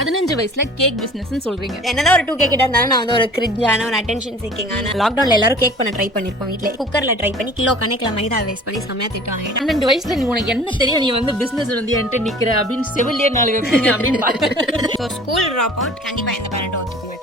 15 வயசுல cake business சொல்றீங்க. என்னதான் ஒரு 2K கிட்ட இருந்தாலும் நான் வந்து ஒரு கிரிஞ்சான ஒரு அட்டென்ஷன் சீக்கிங்கான லாக்டவுன்ல எல்லாரும் கேக் பண்ண ட்ரை பண்ணிருப்போம். வீட்ல குக்கர்ல ட்ரை பண்ணி கிலோ கணக்கில் மைதா வேஸ்ட் பண்ணி செமையா திட்டுவாங்க. 12 வயசுல நீ உனக்கு என்ன தெரியும், நீ வந்து பிசினஸ் வந்து என்கிட்ட நிக்கிற அப்படின்னு செவிலியே 4 வைப்பீங்க அப்படின்னு பார்த்தேன். ஸோ ஸ்கூல் ட்ராப் அவுட் கண்டிப்பா எந்த பேரண்ட் ஒத்துக்குவேன்.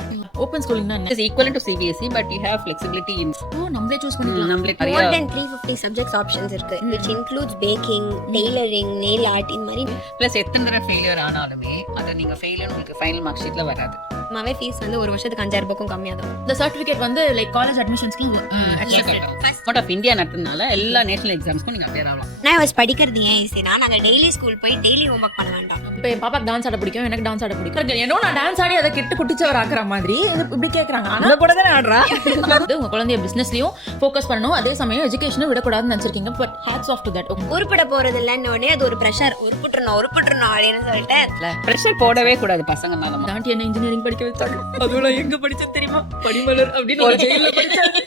ஓப்பன் ஸ்கூலிங்னா என்ன? It's equivalent to CBSE, but you have flexibility in. நம்மளே சூஸ் பண்ணிக்கலாம். நம்மளே More than 350 subjects options இருக்கு, which includes baking, tailoring, nail art இந்த மாதிரி. ப்ளஸ் எத்தனை தடவை ஃபெயிலியர் ஆனாலுமே அதை நீங்க ஃபெயிலியர் உங்களுக்கு ஃபைனல் மார்க் ஷீட்ல வராது. மாவே ஃபீஸ் வந்து ஒரு வருஷத்துக்கு 5000 ரூபாய்க்கும் கம்மியா தான். இந்த சர்டிபிகேட் வந்து லைக் காலேஜ் அட்மிஷன்ஸ்க்கு ஃபர்ஸ்ட் ஆஃப் இந்தியா நடத்துனால எல்லா நேஷனல் எக்ஸாம்ஸ்க்கும் நீங்க அப்ளை ஆகலாம். நான் வாஸ் படிக்கிறது ஏன் ஈஸி, நாங்க டெய்லி ஸ்கூல் போய் டெய்லி ஹோம்வொர்க் பண்ண வேண்டாம். இப்போ என் பாப்பாக்கு டான்ஸ் ஆட பிடிக்கும், எனக்கு டான்ஸ் ஆட பிடிக்கும். என்னோ நான் டான்ஸ் ஆடி அதை கெட்டு குட்டிச்சவர் ஆக்குற மாதிரி இப்படி கேட்கறாங்க. ஆனா கூட தானே ஆடுறா. உங்க குழந்தைய பிசினஸ்லயும் ஃபோக்கஸ் பண்ணணும், அதே சமயம் எஜுகேஷனும் விடக்கூடாதுன்னு நினைச்சிருக்கீங்க. But hats off to that. உருப்பட போறது இல்லைன்னு உடனே அது ஒரு ப்ரெஷர், உருப்பிட்டுறணும் அப்படின்னு சொல்லிட்டு ப்ரெஷர் போடவே கூடாது பசங்க மேல. தாண்டி என்ன இன்ஜினியரிங் படிக்க வச்சாங்க. அதோட எங்க படிச்சது தெரியுமா? படிமலர் அப்படின்னு ஒரு ஜெயில படிச்சாங்க.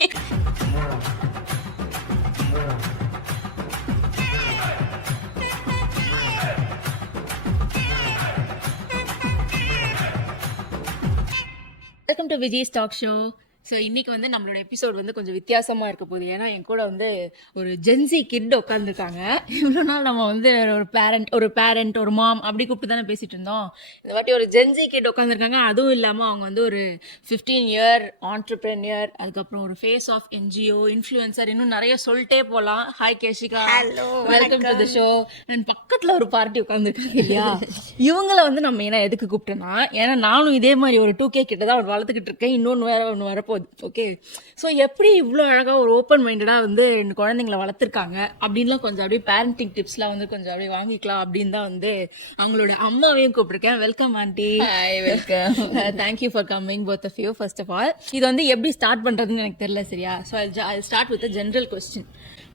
Welcome to Vijay's talk show. So இன்னைக்கு வந்து நம்மளோட எபிசோட் வந்து கொஞ்சம் வித்தியாசமாக இருக்க போகுது. ஏன்னா என் கூட வந்து ஒரு ஜென்சி கிட் உட்காந்துருக்காங்க. இவ்வளோ நாள் நம்ம வந்து ஒரு பேரண்ட் ஒரு மாம் அப்படி கூப்பிட்டு தானே பேசிகிட்டு இருந்தோம். இந்த வாட்டி ஒரு ஜென்சி கிட் உட்காந்துருக்காங்க. அதுவும் இல்லாமல் அவங்க வந்து ஒரு 15 இயர் ஆண்டர்பிரனியர், அதுக்கப்புறம் ஒரு ஃபேஸ் ஆஃப் NGO இன்ஃப்ளூயன்சர், இன்னும் நிறைய சொல்லிட்டே போகலாம். Hi Keshika, welcome to the show. And பக்கத்தில் ஒரு பார்ட்டி உட்காந்துருக்காங்க இல்லையா? இவங்களை வந்து நம்ம ஏன்னா எதுக்கு கூப்பிட்டோன்னா, ஏன்னா நானும் இதே மாதிரி ஒரு 2K கிட்ட தான் வளர்த்துக்கிட்டு இருக்கேன். இன்னொன்று வேற ஒன்று வரப்போகுது. ஓகே, ஸோ எப்படி இவ்வளோ அழகாக ஒரு ஓப்பன் மைண்டடாக வந்து ரெண்டு குழந்தைங்களை வளர்த்துருக்காங்க அப்படின்லாம் கொஞ்சம் அப்படியே பேரண்டிங் டிப்ஸ்லாம் வந்து கொஞ்சம் அப்படியே வாங்கிக்கலாம் அப்படின்னு தான் வந்து அவங்களோட அம்மாவையும் கூப்பிட்டுருக்கேன். Welcome aunty. Welcome. Thank you for coming both of you. First of all இது வந்து எப்படி ஸ்டார்ட் பண்ணுறதுன்னு எனக்கு தெரியல, சரியா? So I start with general question.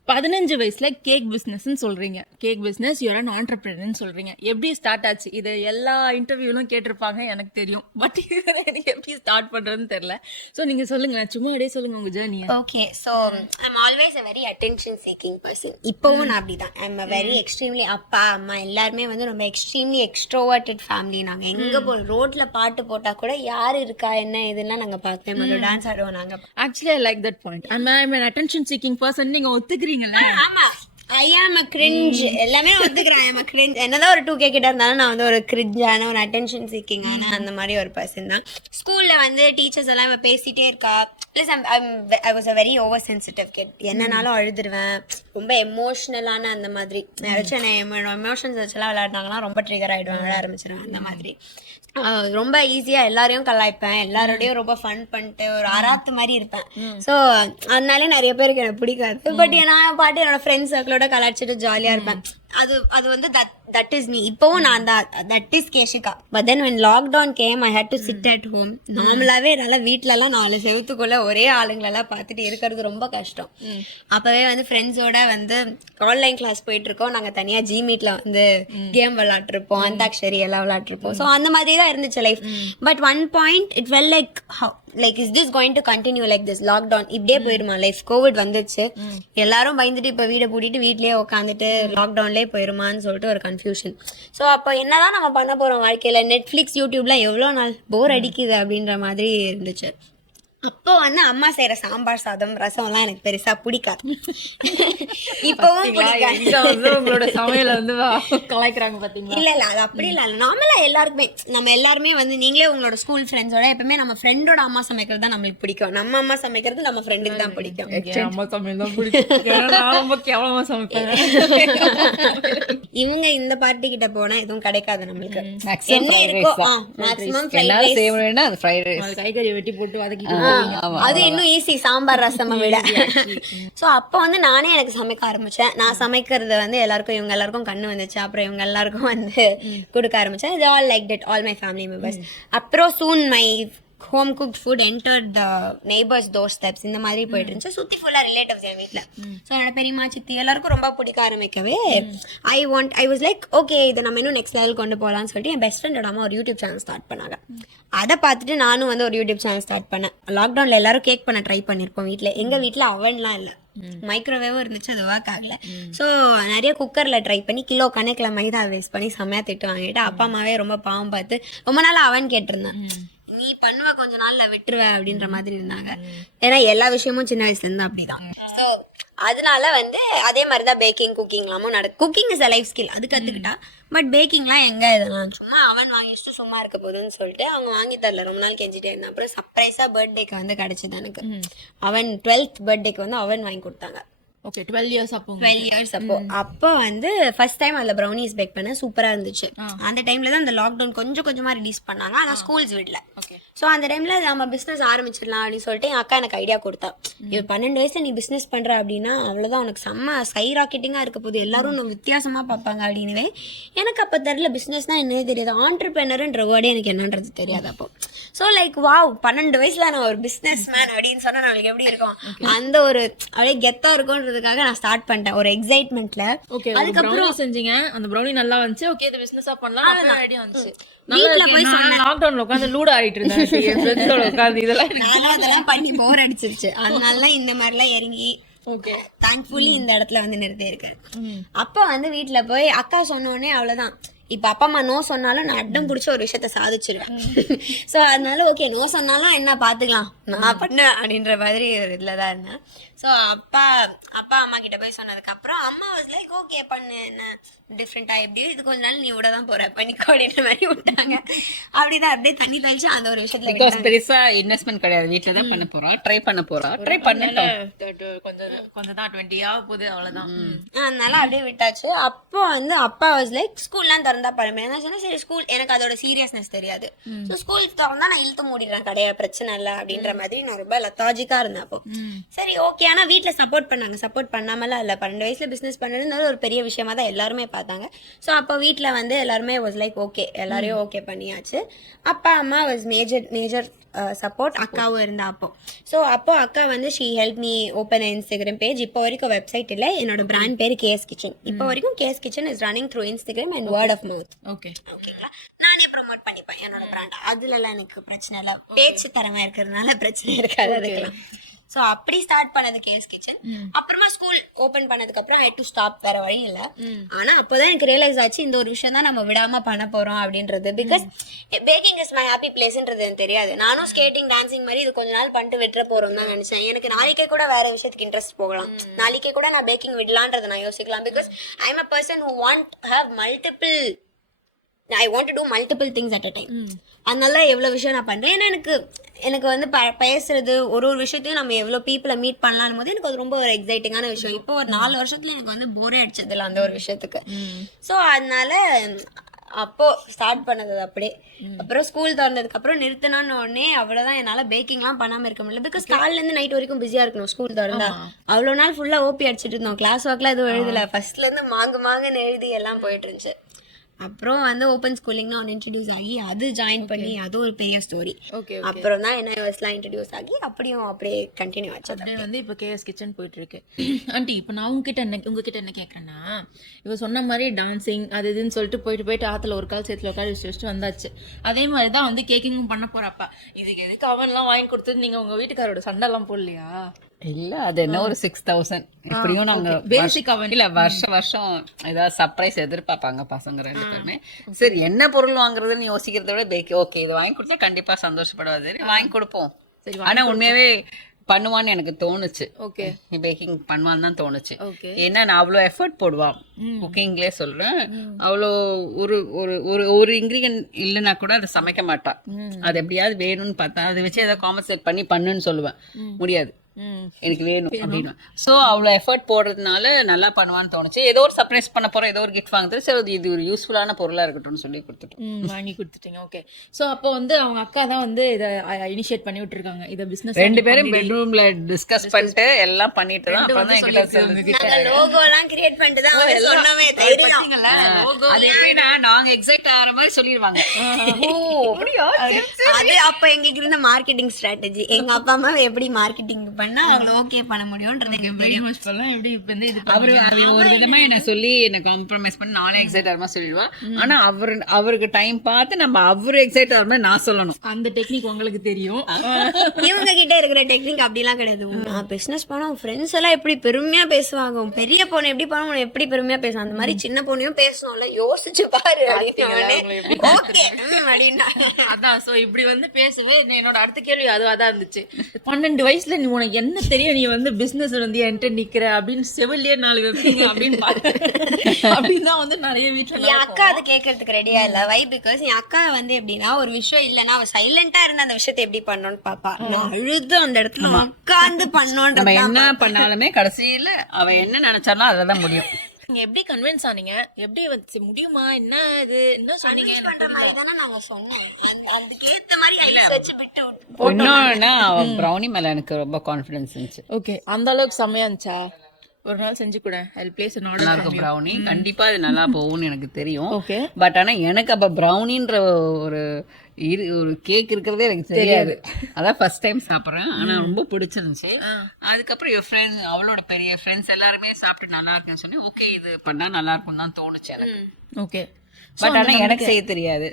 15 வயசுல கேக் பிஸ்னஸ்ன்னு சொல்றீங்க, கேக் பிஸ்னஸ் யூஆர் அன் ஆண்டர்பிரினர்னு சொல்றீங்க. எப்படி ஸ்டார்ட் ஆச்சு? இது எல்லா இன்டர்வியூலும் கேட்டிருப்பாங்க எனக்கு தெரியும். பட் எனக்கு எப்படி ஸ்டார்ட் பண்றதுன்னு தெரியல. ஸோ நீங்க சொல்லுங்க, சும்மா அப்படியே சொல்லுங்க உங்க journey. Okay, so I'm always a very attention seeking person. இப்போவும் நான் அப்படி தான். ஐம் அ வெரி எக்ஸ்ட்ரீம்லி, அப்பா அம்மா எல்லாருமே வந்து ரொம்ப எக்ஸ்ட்ரீம்லி எக்ஸ்ட்ரோவர்டட் ஃபேமிலி. நாங்கள் எங்கே போகிறோம், ரோட்ல பாட்டு போட்டால் கூட யார் இருக்கா என்ன இதுன்னா நாங்கள் பார்க்கவே மாட்டோம், டான்ஸ் ஆடுவோம் நாங்கள். Actually I like that point. I'm an attention seeking person. நீங்க ஒத்துக்கிறீங்களா? ஐ ஆம் அ கிரிஞ்ச். எல்லாமே நான் ஒத்துக்கிறேன். ஐ ஆம் அ கிரிஞ்ச். என்னதான் ஒரு 2K கிட்ட இருந்தாலும் நான் வந்து ஒரு கிரிஞ்சான ஒரு அட்டென்ஷன் சீக்கிங்கான அந்த மாதிரி ஒரு பர்சன் தான். ஸ்கூல்ல வந்து டீச்சர்ஸ் எல்லாம் இவ பேசிட்டே இருக்கா. Plus I was a very over sensitive kid. என்னன்னாலும் அழுதுருவேன், ரொம்ப எமோஷ்னலான அந்த மாதிரி. யாராச்சும் எமோஷன்ஸ் வச்செல்லாம் விளையாடினாங்கன்னா ரொம்ப ட்ரிகர் ஆகிடுவேன், விளையாட ஆரம்பிச்சிடுவேன் அந்த மாதிரி. ரொம்ப ஈஸியா எல்லாரையும் கலாய்ப்பேன், எல்லாரோடையும் ரொம்ப ஃபன் பண்ணிட்டு ஒரு ஆராத்து மாதிரி இருப்பேன். ஸோ அதனாலே நிறைய பேருக்கு எனக்கு பிடிக்காது. பட் நான் பாட்டு என்னோட ஃப்ரெண்ட்ஸ் சர்க்கிளோட கலாய்ச்சிட்டு ஜாலியா இருப்பேன். அது வந்து தட் இஸ் மீ. இப்போவும் நான் that is Keshika. But then when lockdown came I had to sit at home. நார்மலாவே என்னால வீட்டுலலாம் 4 செவத்துக்குள்ள ஒரே ஆளுங்களெல்லாம் பார்த்துட்டு இருக்கிறது ரொம்ப கஷ்டம். அப்பவே வந்து ஃப்ரெண்ட்ஸோட வந்து ஆன்லைன் கிளாஸ் போயிட்டு இருக்கோம். நாங்க தனியா ஜிமீட்ல வந்து கேம் விளையாட்டுருப்போம், அந்தாக்ஷரி எல்லாம் விளையாட்டுருப்போம். ஸோ அந்த மாதிரி தான் இருந்துச்சு life. But one point it fell like is this going to continue like this? Lockdown இப்படியே போயிருமா லைஃப்? கோவிட் வந்துச்சு, எல்லாரும் பயந்துட்டு இப்ப வீடை பூட்டிட்டு வீட்லயே உட்காந்துட்டு லாக்டவுன்லேயே போயிருமான்னு சொல்லிட்டு ஒரு கன்ஃபியூஷன். ஸோ அப்போ என்னதான் நம்ம பண்ண போறோம் வாழ்க்கையில? நெட்ஃபிளிக்ஸ் யூடியூப்லாம் எவ்வளோ நாள் போர் அடிக்குது அப்படின்ற மாதிரி இருந்துச்சு. அப்போ வந்து அம்மா செய்யற சாம்பார் சாதம் ரசம்லாம் எனக்கு பெருசா பிடிக்காது. இப்பவும் பிடிக்காது. உங்களோட சமையல வந்து கலாய்க்கிறாங்க பாத்தீங்களா? இல்ல அது அப்படி இல்ல. நார்மலா எல்லாருக்குமே நம்ம எல்லாருமே வந்து நீங்களே உங்களோட ஸ்கூல் ஃப்ரெண்ட்ஸோட எப்பவுமே நம்ம ஃப்ரெண்டோட அம்மா சமைக்கிறது தான் நம்மளுக்கு பிடிக்கும். நம்ம அம்மா சமைக்கிறது நம்ம ஃப்ரெண்டுக்கு தான் பிடிக்கும். அம்மா சமையல் தான் பிடிக்கும். நான் ரொம்ப கேவலமா சமைப்பேன். இவங்க இந்த பார்ட்டி கிட்ட போனா எதுவும் கிடைக்காது நம்மளுக்கு. என்ன இருக்கோ மேக்ஸிமம் ஃப்ரைட் ரைஸ், காய்கறி வெட்டி போட்டு வதக்கிட்டு அது இன்னும் ஈஸி சாம்பார் ரசம் விட. ஸோ அப்போ வந்து நானே எனக்கு சமைக்க ஆரம்பிச்சேன். நான் சமைக்கிறது வந்து எல்லாருக்கும் இவங்க எல்லாருக்கும் கண்ணு வந்துச்சு. அப்புறம் இவங்க எல்லாருக்கும் வந்து கொடுக்க ஆரம்பிச்சேன். இது all like that, all my family members. அப்புறம் soon my home cooked food entered the neighbours door steps. இந்த மாதிரி போயிட்டு இருந்துச்சு. சுற்றி ஃபுல்லாக ரிலேட்டிவ்ஸ் என் வீட்டில். ஸோ என்னோட பெரியம்மா சித்தி எல்லாருக்கும் ரொம்ப பிடிக்க ஆரம்பிக்கவே ஐ வாஸ் லைக் ஓகே இதை நம்ம இன்னும் நெக்ஸ்ட் லெவல் கொண்டு போகலான்னு சொல்லிட்டு என் பெஸ்ட் ஃப்ரெண்டோட அம்மா ஒரு யூடியூப் சேனல் ஸ்டார்ட் பண்ணாங்க. அதை பார்த்துட்டு நானும் வந்து ஒரு யூடியூப் சேனல் ஸ்டார்ட் பண்ணேன். லாக்டவுனில் எல்லாரும் கேக் பண்ண ட்ரை பண்ணியிருப்போம் வீட்டில். எங்கள் வீட்டில் அவன்லாம் இல்லை, மைக்ரோவேவும் இருந்துச்சு, அது ஒர்க் ஆகல. ஸோ நிறைய குக்கர்ல ட்ரை பண்ணி கிலோ கணக்கில் மைதா வேஸ்ட் பண்ணி செம்மையா திட்டு வாங்கிட்டு அப்பா அம்மாவே ரொம்ப பாவம் பார்த்து ரொம்ப நாள் அவன் கேட்டிருந்தான், நீ பண்ணுவ கொஞ்ச நாள்ல விட்டுருவ அப்படின்ற மாதிரி இருந்தாங்க. ஏன்னா எல்லா விஷயமும் சின்ன வயசுல இருந்து அப்படிதான். ஸோ அதனால வந்து அதே மாதிரிதான் பேக்கிங் குக்கிங்லாமும் cooking is a life skill, அது கத்துக்கிட்டா. பட் பேக்கிங்லாம் எங்க இதெல்லாம் சும்மா அவன் வாங்கிட்டு சும்மா இருக்க போதுன்னு சொல்லிட்டு அவங்க வாங்கி தரல, ரொம்ப நாள் கெஞ்சிட்டே இருந்தான். அப்புறம் சர்ப்ரைஸா பர்த்டேக்கு வந்து கிடைச்சது எனக்கு. அவன் 12th பர்த்டேக்கு வந்து அவன் வாங்கி கொடுத்தாங்க. ஓகே 12 இயர்ஸ் அப்போ 12 இயர்ஸ் அப்போ வந்து ஃபர்ஸ்ட் டைம் அதில் ப்ரௌனிஸ் பேக் பண்ண சூப்பரா இருந்துச்சு. அந்த டைம்ல தான் அந்த லாக்டவுன் கொஞ்சம் கொஞ்சமா ரிலீஸ் பண்ணாங்க, ஆனா ஸ்கூல்ஸ் விடல. ஸோ அந்த டைம்ல நம்ம பிசினஸ் ஆரம்பிச்சிடலாம் அப்படின்னு சொல்லிட்டு என் அக்கா எனக்கு ஐடியா கொடுத்தா, இப்போ 12 வயசுல நீ பிசினஸ் பண்ற அப்படின்னா அவ்வளவுதான், உனக்கு செம்ம ஸ்கை ராக்கெட்டிங்கா இருக்க போது, எல்லாரும் நம்ம வித்தியாசமா பார்ப்பாங்க அப்படின்னுவே. எனக்கு அப்போ தெரியல பிசினஸ்னா என்னவே தெரியாது, ஆண்டர்பிரினர்ன்ற வேர்டே எனக்கு என்னன்றது தெரியாது அப்போ. ஸோ லைக் வாவ் 12 வயசுல நான் ஒரு பிசினஸ் மேன் அப்படின்னு சொன்னா நம்மளுக்கு எப்படி இருக்கும், அந்த ஒரு அப்படியே கெத்தா இருக்கும்ன்றதுக்காக நான் ஸ்டார்ட் பண்ணிட்டேன் ஒரு எக்ஸைட்மெண்ட்ல. அதுக்கப்புறம் செஞ்சீங்க, அந்த ப்ரௌனி நல்லா வந்துச்சு. ஓகே இது பிசினஸா பண்ணலாம் அப்ப ஐடியா வந்துச்சு. வீட்ல போய் லாக்டவுன்ல உட்கார்ந்து லூடோ ஆயிட்டு இருந்தேன் என் ஃப்ரெண்ட்ஸோட உட்கார்ந்து. இதெல்லாம் பண்ணி போர் அடிச்சிருச்சு, அதனால இந்த மாதிரிலாம் இறங்கி ஓகே தேங்க்ஃபுல்லி இந்த இடத்துல வந்து நிறுத்தி இருக்கு. அப்ப வந்து வீட்டுல போய் அக்கா சொன்னோடனே அவ்வளவுதான், இப்ப அப்பா அம்மா நோ சொன்னாலும் நான் அடம் பிடிச்ச ஒரு விஷயத்த சாதிச்சிருவேன். ஸோ அதனால ஓகே நோ சொன்னாலும் என்ன பாத்துக்கலாம் நான் பண்ணுவேன் அப்படின்ற மாதிரி ஒரு இதுலதான் இருந்தேன். ஸோ அப்பா அம்மா கிட்ட போய் சொன்னதுக்கு அப்புறம் அம்மா வாஸ் லைக் ஓகே பண்ணு, என்ன டிஃப்ரெண்டா எப்படியோ இது கொஞ்ச நாள் நீ விட தான் போற பண்ணிக்கோ அப்படின்ற மாதிரி விட்டாங்க. அப்படிதான் அப்படியே தண்ணி தெளிச்சு அந்த ஒரு விஷயத்துல பெருசா இன்வெஸ்ட்மெண்ட் கிடையாது, வீட்டுல தான் பண்ண போறா, ட்ரை பண்ண கொஞ்சம் தான் 20 ஆக போகுது அவ்வளவுதான். அதனால அப்படியே விட்டாச்சு. அப்போ வந்து அப்பா வாஸ் லைக் ஸ்கூல்லாம் திறந்தா பழமே, நான் சொன்னேன் சரி ஸ்கூல் எனக்கு அதோட சீரியஸ்னஸ் தெரியாது, ஸோ ஸ்கூல் திறந்தா நான் இழுத்து மூடிடுறேன் கடையா, பிரச்சனை இல்லை அப்படின்ற மாதிரி நான் ரொம்ப லெத்தாஜிக்கா இருந்தேன் அப்போ. சரி ஓகே, ஆனா வீட்டுல சப்போர்ட் பண்ணாங்க, சப்போர்ட் பண்ணாமலாம் இல்ல, 12 வயசுல பிசினஸ் பண்ணதுனால ஒரு பெரிய விஷயமா தான் எல்லாருமே பார்த்தாங்க. ஸோ அப்போ வீட்டுல வந்து எல்லாருமே வாஸ் லைக் ஓகே, எல்லாரையும் ஓகே பண்ணியாச்சு. அப்பா அம்மா வாஸ் மேஜர் சப்போர்ட், அக்காவும் இருந்தா அப்போ. ஸோ அப்போ அக்கா வந்து she help me open Instagram page. இப்போ வரைக்கும் வெப்சைட் இல்லை, என்னோட பிராண்ட் பேர் கேஎஸ் கிச்சன். இப்போ வரைக்கும் KS kitchen is running through Instagram and word of mouth. ஓகேங்களா, நானே ப்ரொமோட் பண்ணிப்பேன் என்னோட பிராண்ட், அதுலலாம் எனக்கு பிரச்சனை இல்லை, பேச்சு தரமா இருக்கிறதுனால பிரச்சனை இருக்காது அதுக்கெல்லாம். ஸோ அப்படி ஸ்டார்ட் பண்ணது கேஎஸ் கிச்சன். அப்புறமா ஸ்கூல் ஓப்பன் பண்ணதுக்கு அப்புறம் ஐ டு ஸ்டாப், வேற வழி இல்லை. ஆனா அப்போதான் எனக்கு ரியலைஸ் ஆச்சு இந்த ஒரு விஷயம் தான் நம்ம விடாம பண்ண போறோம் அப்படின்றது. Because baking is my happy பிளேஸ்ன்றது எனக்கு தெரியாது. நானும் ஸ்கேட்டிங் டான்சிங் மாதிரி இது கொஞ்ச நாள் பண்ணிட்டு விட்டுற போறோம் தான் நினைச்சேன். எனக்கு நாளைக்கே கூட வேற விஷயத்துக்கு இன்ட்ரெஸ்ட் போகலாம், நாளைக்கே கூட நான் பேக்கிங் விடலான்றதை நான் யோசிக்கலாம். Because I am a person who want have multiple, I want to do multiple things at a time. அதனால எவ்வளோ விஷயம் நான் பண்ணுறேன். ஏன்னா எனக்கு வந்து பேசுறது ஒரு விஷயத்தையும் நம்ம எவ்வளோ பீப்புளை மீட் பண்ணலான்னு போது எனக்கு அது ரொம்ப ஒரு எக்ஸைட்டிங்கான விஷயம். இப்போ ஒரு 4 வருஷத்துல எனக்கு வந்து போரே அடிச்சதில்ல அந்த ஒரு விஷயத்துக்கு. ஸோ அதனால அப்போ ஸ்டார்ட் பண்ணது அப்படியே. அப்புறம் ஸ்கூல் திறந்ததுக்கு அப்புறம் நிறுத்தினோன்னு உடனே அவ்வளோதான், என்னால் பேக்கிங்லாம் பண்ணாமல் இருக்க முடியல. பிகாஸ் காலிலேருந்து நைட் வரைக்கும் பிஸியாக இருக்கணும் ஸ்கூல் திறந்தா. அவ்வளோ நாள் ஃபுல்லாக ஓபி அடிச்சுட்டு இருந்தோம், கிளாஸ் ஒர்க்லாம் எதுவும் எழுதலை, ஃபர்ஸ்ட்லேருந்து மாங்குன்னு எழுதி எல்லாம் போயிட்டு இருந்துச்சு. அப்புறம் வந்து ஓப்பன் ஸ்கூலிங்னா ஒன்று இன்ட்ரடியூஸ் ஆகி அது ஜாயின் பண்ணி அது ஒரு பெரிய ஸ்டோரி. அப்புறம் தான் என்ஐஎஸ்லாம் இன்ட்ரடியூஸ் ஆகி அப்படியே கண்டினியூ ஆச்சு. அப்படியே வந்து இப்போ கேஎஸ் கிச்சன் போயிட்டு இருக்கு. ஆண்டி இப்போ நான் உங்ககிட்ட என்ன கேட்குறேன்னா, இப்போ சொன்ன மாதிரி டான்சிங் அது இதுன்னு சொல்லிட்டு போயிட்டு ஆற்றுல ஒரு கால் சேத்துல ஒரு கால் வச்சுட்டு வந்தாச்சு. அதே மாதிரி தான் வந்து கேக்கிங்கும் பண்ண போறப்ப இதுக்கு எதுக்கு அவன்லாம் வாங்கி கொடுத்து நீங்கள் உங்கள் வீட்டுக்காரோட சண்டைலாம் போடலையா? இல்ல அது என்ன ஒரு 6000 இப்படியும் நாங்க பேசிக் அவன் இல்ல வருஷம் ஏதாவது சர்ப்ரைஸ் எதிர்பார்ப்பாங்க பசங்க 2 பேருமே. சரி என்ன பொருள் வாங்குறதுன்னு யோசிக்கிறத விட பேக்கி ஓகே இது வாங்கி கொடுத்தா கண்டிப்பா சந்தோஷப்படுவாது, வாங்கி கொடுப்போம். ஆனா உண்மையாவே பண்ணுவான்னு எனக்கு தோணுச்சு. ஓகே பேக்கிங் பண்ணுவான்னு தான் தோணுச்சு. ஏன்னா நான் அவ்வளோ எஃபர்ட் போடுவான் குக்கிங்லேயே சொல்றேன். அவ்வளோ ஒரு இன்கிரீடியன்ட் இல்லைன்னா கூட அதை சமைக்க மாட்டான். அது எப்படியாவது வேணும்னு பார்த்தா அதை வச்சு ஏதாவது காம்பன்சேட் பண்ணுன்னு சொல்லுவேன், முடியாது எனக்கு வேணும் அப்படின்னு. ஸோ அவ்வளோ எஃபர்ட் போடுறதுனால நல்லா பண்ணுவான்னு தோணுச்சு. ஏதோ ஒரு சர்ப்ரைஸ் பண்ண போறோம், ஏதோ ஒரு கிஃப்ட் வாங்குறது, சரி இது ஒரு யூஸ்ஃபுல்லான பொருளா இருக்கட்டும்னு சொல்லி கொடுத்துட்டோம், வாங்கி கொடுத்துட்டீங்க. ஓகே. ஸோ அப்போ வந்து அவங்க அக்கா தான் வந்து இதை இனிஷியேட் பண்ணி விட்டுருக்காங்க இதை பிசினஸ். 2 பேரும் பெட்ரூம்ல டிஸ்கஸ் பண்ணிட்டு எல்லாம் பண்ணிட்டு தான் அப்புறம் தான் எங்கிட்ட லோகோலாம் கிரியேட் பண்ணிட்டு தான் சொன்னவே தெரியுங்களா. அது எப்படின்னா நாங்க எக்ஸைட் ஆகிற மாதிரி சொல்லிடுவாங்க. அது அப்போ எங்களுக்கு இருந்த மார்க்கெட்டிங் ஸ்ட்ராட்டஜி. எங்க அப்பா அம்மா எப்படி மார்க்கெட்டிங் பண்ணா அவங்கள ஓகே பண்ண முடியும்ன்றது எனக்கு பிரெயின் வாஷ் பண்ணலாம் எப்படி இப்ப வந்து இது அவரு ஒரு விதமா என்ன சொல்லி என்ன காம்ப்ரமைஸ் பண்ணி நானே எக்ஸைட் ஆகிற மாதிரி சொல்லிடுவா. ஆனா அவருக்கு டைம் பார்த்து நம்ம அவரு எக்ஸைட் ஆகிற மாதிரி நான் சொல்லணும். அந்த டெக்னிக் உங்களுக்கு தெரியும். இவங்க கிட்ட இருக்கிற டெக்னிக் அப்படிலாம் கிடையாது. நான் பிசினஸ் பண்ண ஃப்ரெண்ட்ஸ் எல்லாம் எப்படி பெருமையா பேசுவாங்க, பெரிய பொண்ணு எப்படி பண்ண எப்படி பெருமையா பேசுவாங்க, அந்த மாதிரி சின்ன பொண்ணையும் பேசணும்ல, யோசிச்சு பாரு ஓகே அப்படின்னா. அதான் சோ இப்படி வந்து பேசவே என்னோட அடுத்த கேள்வி அதுவாதான் இருந்துச்சு. 12 வயசுல நீ உனக்கு என்ன தெரியும், நீ வந்து பிசினஸ் வந்து என்கிட்ட நிக்கிற அப்படின்னு செவிலியே 4 வைப்பீங்க அப்படின்னு பாத்து அப்படின்னு தான் வந்து நிறைய வீட்டுல. என் அக்கா அதை கேட்கறதுக்கு ரெடியா இல்ல. வை பிகாஸ் என் அக்கா வந்து எப்படின்னா ஒரு விஷயம் இல்லைன்னா அவ சைலண்டா இருந்து அந்த விஷயத்தை எப்படி பண்ணணும்னு பாப்பா. நான் அழுது அந்த இடத்துல உட்கார்ந்து பண்ணோன்ற நம்ம என்ன பண்ணாலுமே கடைசியில அவ என்ன நினைச்சாலும் அதுலதான் முடியும். நீங்க எப்படி கன்வின்ஸ் ஆனீங்க, எப்படி வந்து முடியுமா, என்ன இது என்ன சொன்னீங்க பண்ற மாதிரி தானே நாங்க சொன்னோம். அதுக்கு ஏத்த மாதிரி ரிசர்ச் விட்டு இன்னொன்னா அவ ப்ரௌனி மேல எனக்கு ரொம்ப கான்ஃபிடன்ஸ் இருந்துச்சு. ஓகே அந்த அளவுக்கு செம்மையா இருந்துச்சா? ஒரு நாள் செஞ்சு கூட ஐ பிளேஸ் an order. நல்லா இருக்கும் ப்ரௌனி, கண்டிப்பா இது நல்லா போகும்னு எனக்கு தெரியும். ஓகே பட் ஆனா எனக்கு அப்ப ப்ரௌனின்ற ஒரு ஒரு கேக் இருக்கிறதே எனக்கு தெரியாது. அதான் ஃபர்ஸ்ட் டைம் சாப்பிட்றேன். ஆனா ரொம்ப பிடிச்சிருந்துச்சு. அதுக்கப்புறம் என் ஃப்ரெண்ட் அவளோட பெரிய ஃப்ரெண்ட்ஸ் எல்லாருமே சாப்பிட்டு நல்லா இருக்குன்னு சொல்லி ஓகே இது பண்ணா நல்லா இருக்கும்னு தான் தோணுச்சு எனக்கு. ஓகே பட் ஆனா எனக்கு செய்ய தெரியாது.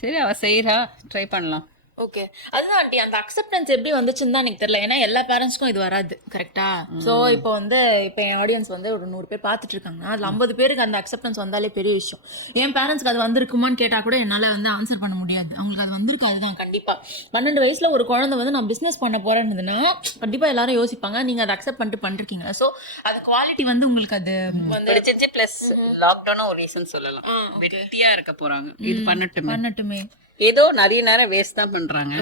சரி அவ செய்யறா, ட்ரை பண்ணலாம். ஓகே அதுதான் ஆண்டி அந்த அக்செப்டன்ஸ் எப்படி வந்துச்சுன்னு தான் எனக்கு தெரியல. ஏன்னா எல்லா பேரண்ட்ஸ்க்கும் இது வராது கரெக்டா. ஸோ இப்போ வந்து இப்போ என் ஆடியன்ஸ் வந்து ஒரு 100 பேர் பார்த்துட்டு இருக்காங்க. அதில் 50 பேருக்கு அந்த அக்செப்டன்ஸ் வந்தாலே பெரிய விஷயம். என் பேரண்ட்ஸ்க்கு அது வந்திருக்குமான்னு கேட்டால் கூட என்னால் வந்து ஆன்சர் பண்ண முடியாது. அவங்களுக்கு அது வந்திருக்காது தான் கண்டிப்பாக. 12 வயசுல ஒரு குழந்தை வந்து நான் பிஸ்னஸ் பண்ண போறேன்னு கண்டிப்பாக எல்லாரும் யோசிப்பாங்க. நீங்கள் அதை அக்செப்ட் பண்ணிட்டு பண்ணிருக்கீங்க. ஸோ அது குவாலிட்டி வந்து உங்களுக்கு அது பிடிச்சிருச்சு. பிளஸ் லாக்டவுனும் ஒரு ரீசன் சொல்லலாம். வெட்டியா இருக்க போறாங்க, இது பண்ணட்டுமே. ஏதோ நிறைய நேரம் வேஸ்ட் தான் பண்றாங்க.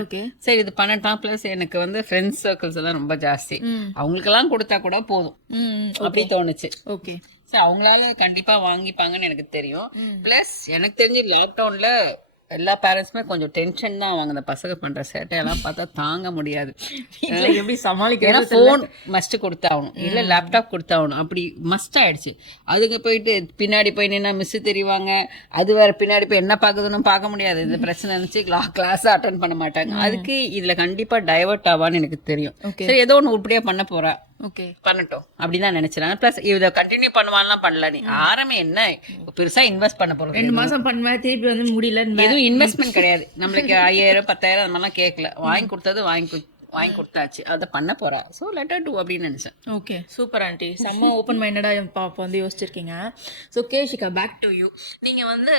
சரி இது பண்ணட்டான். பிளஸ் எனக்கு வந்து ஃப்ரெண்ட்ஸ் சர்க்கிள்ஸ் எல்லாம் ரொம்ப ஜாஸ்தி. அவங்களுக்கு எல்லாம் கொடுத்தா கூட போதும் அப்படி தோணுச்சு. ஓகே சரி அவங்களால கண்டிப்பா வாங்கிப்பாங்கன்னு எனக்கு தெரியும். பிளஸ் எனக்கு தெரிஞ்சு லாக்டவுன்ல எல்லா பேரண்ட்ஸுமே கொஞ்சம் டென்ஷன் தான் அவங்க அந்த பசங்க பண்ற சேட்டையெல்லாம் பார்த்தா தாங்க முடியாது. எப்படி சமாளிக்க? ஏன்னா போன் மஸ்ட் கொடுத்தாகணும், இல்ல லேப்டாப் கொடுத்தாகணும், அப்படி மஸ்ட் ஆயிடுச்சு. அதுக்கு போயிட்டு பின்னாடி போய் நின்னா மிஸ் தெரிவாங்க. அது வேற பின்னாடி போய் என்ன பாக்குதுன்னு பார்க்க முடியாது. இந்த பிரச்சனை நினைச்சு கிளாஸ் அட்டன் பண்ண மாட்டாங்க. அதுக்கு இதுல கண்டிப்பா டைவர்ட் ஆவான்னு எனக்கு தெரியும். சரி ஏதோ ஒண்ணு உருப்படியா பண்ண போறா, ஓகே பண்ணட்டும் அப்படிதான் நினைச்சாங்க. பிளஸ் இதை கண்டினியூ பண்ணுவான்லாம் பண்ணல. நீ ஆரம்பி என்ன பெருசா இன்வெஸ்ட் பண்ண போறது? 2 மாசம் பண்ணுவேன் திருப்பி வந்து முடியல. எதுவும் இன்வெஸ்ட்மெண்ட் கிடையாது. நம்மளுக்கு 5000 10,000 அந்த மாதிரிலாம் கேட்கல. வாங்கி கொடுத்தது வாங்கி கொடுத்தாச்சு, அதை பண்ண போறா. ஸோ லெட்டர் டூ அப்படின்னு நினைச்சேன். ஓகே சூப்பர் ஆண்டி, செம்ம ஓப்பன் மைண்டடா பாப்பா வந்து யோசிச்சிருக்கீங்க. So Keshika back to you. நீங்க வந்து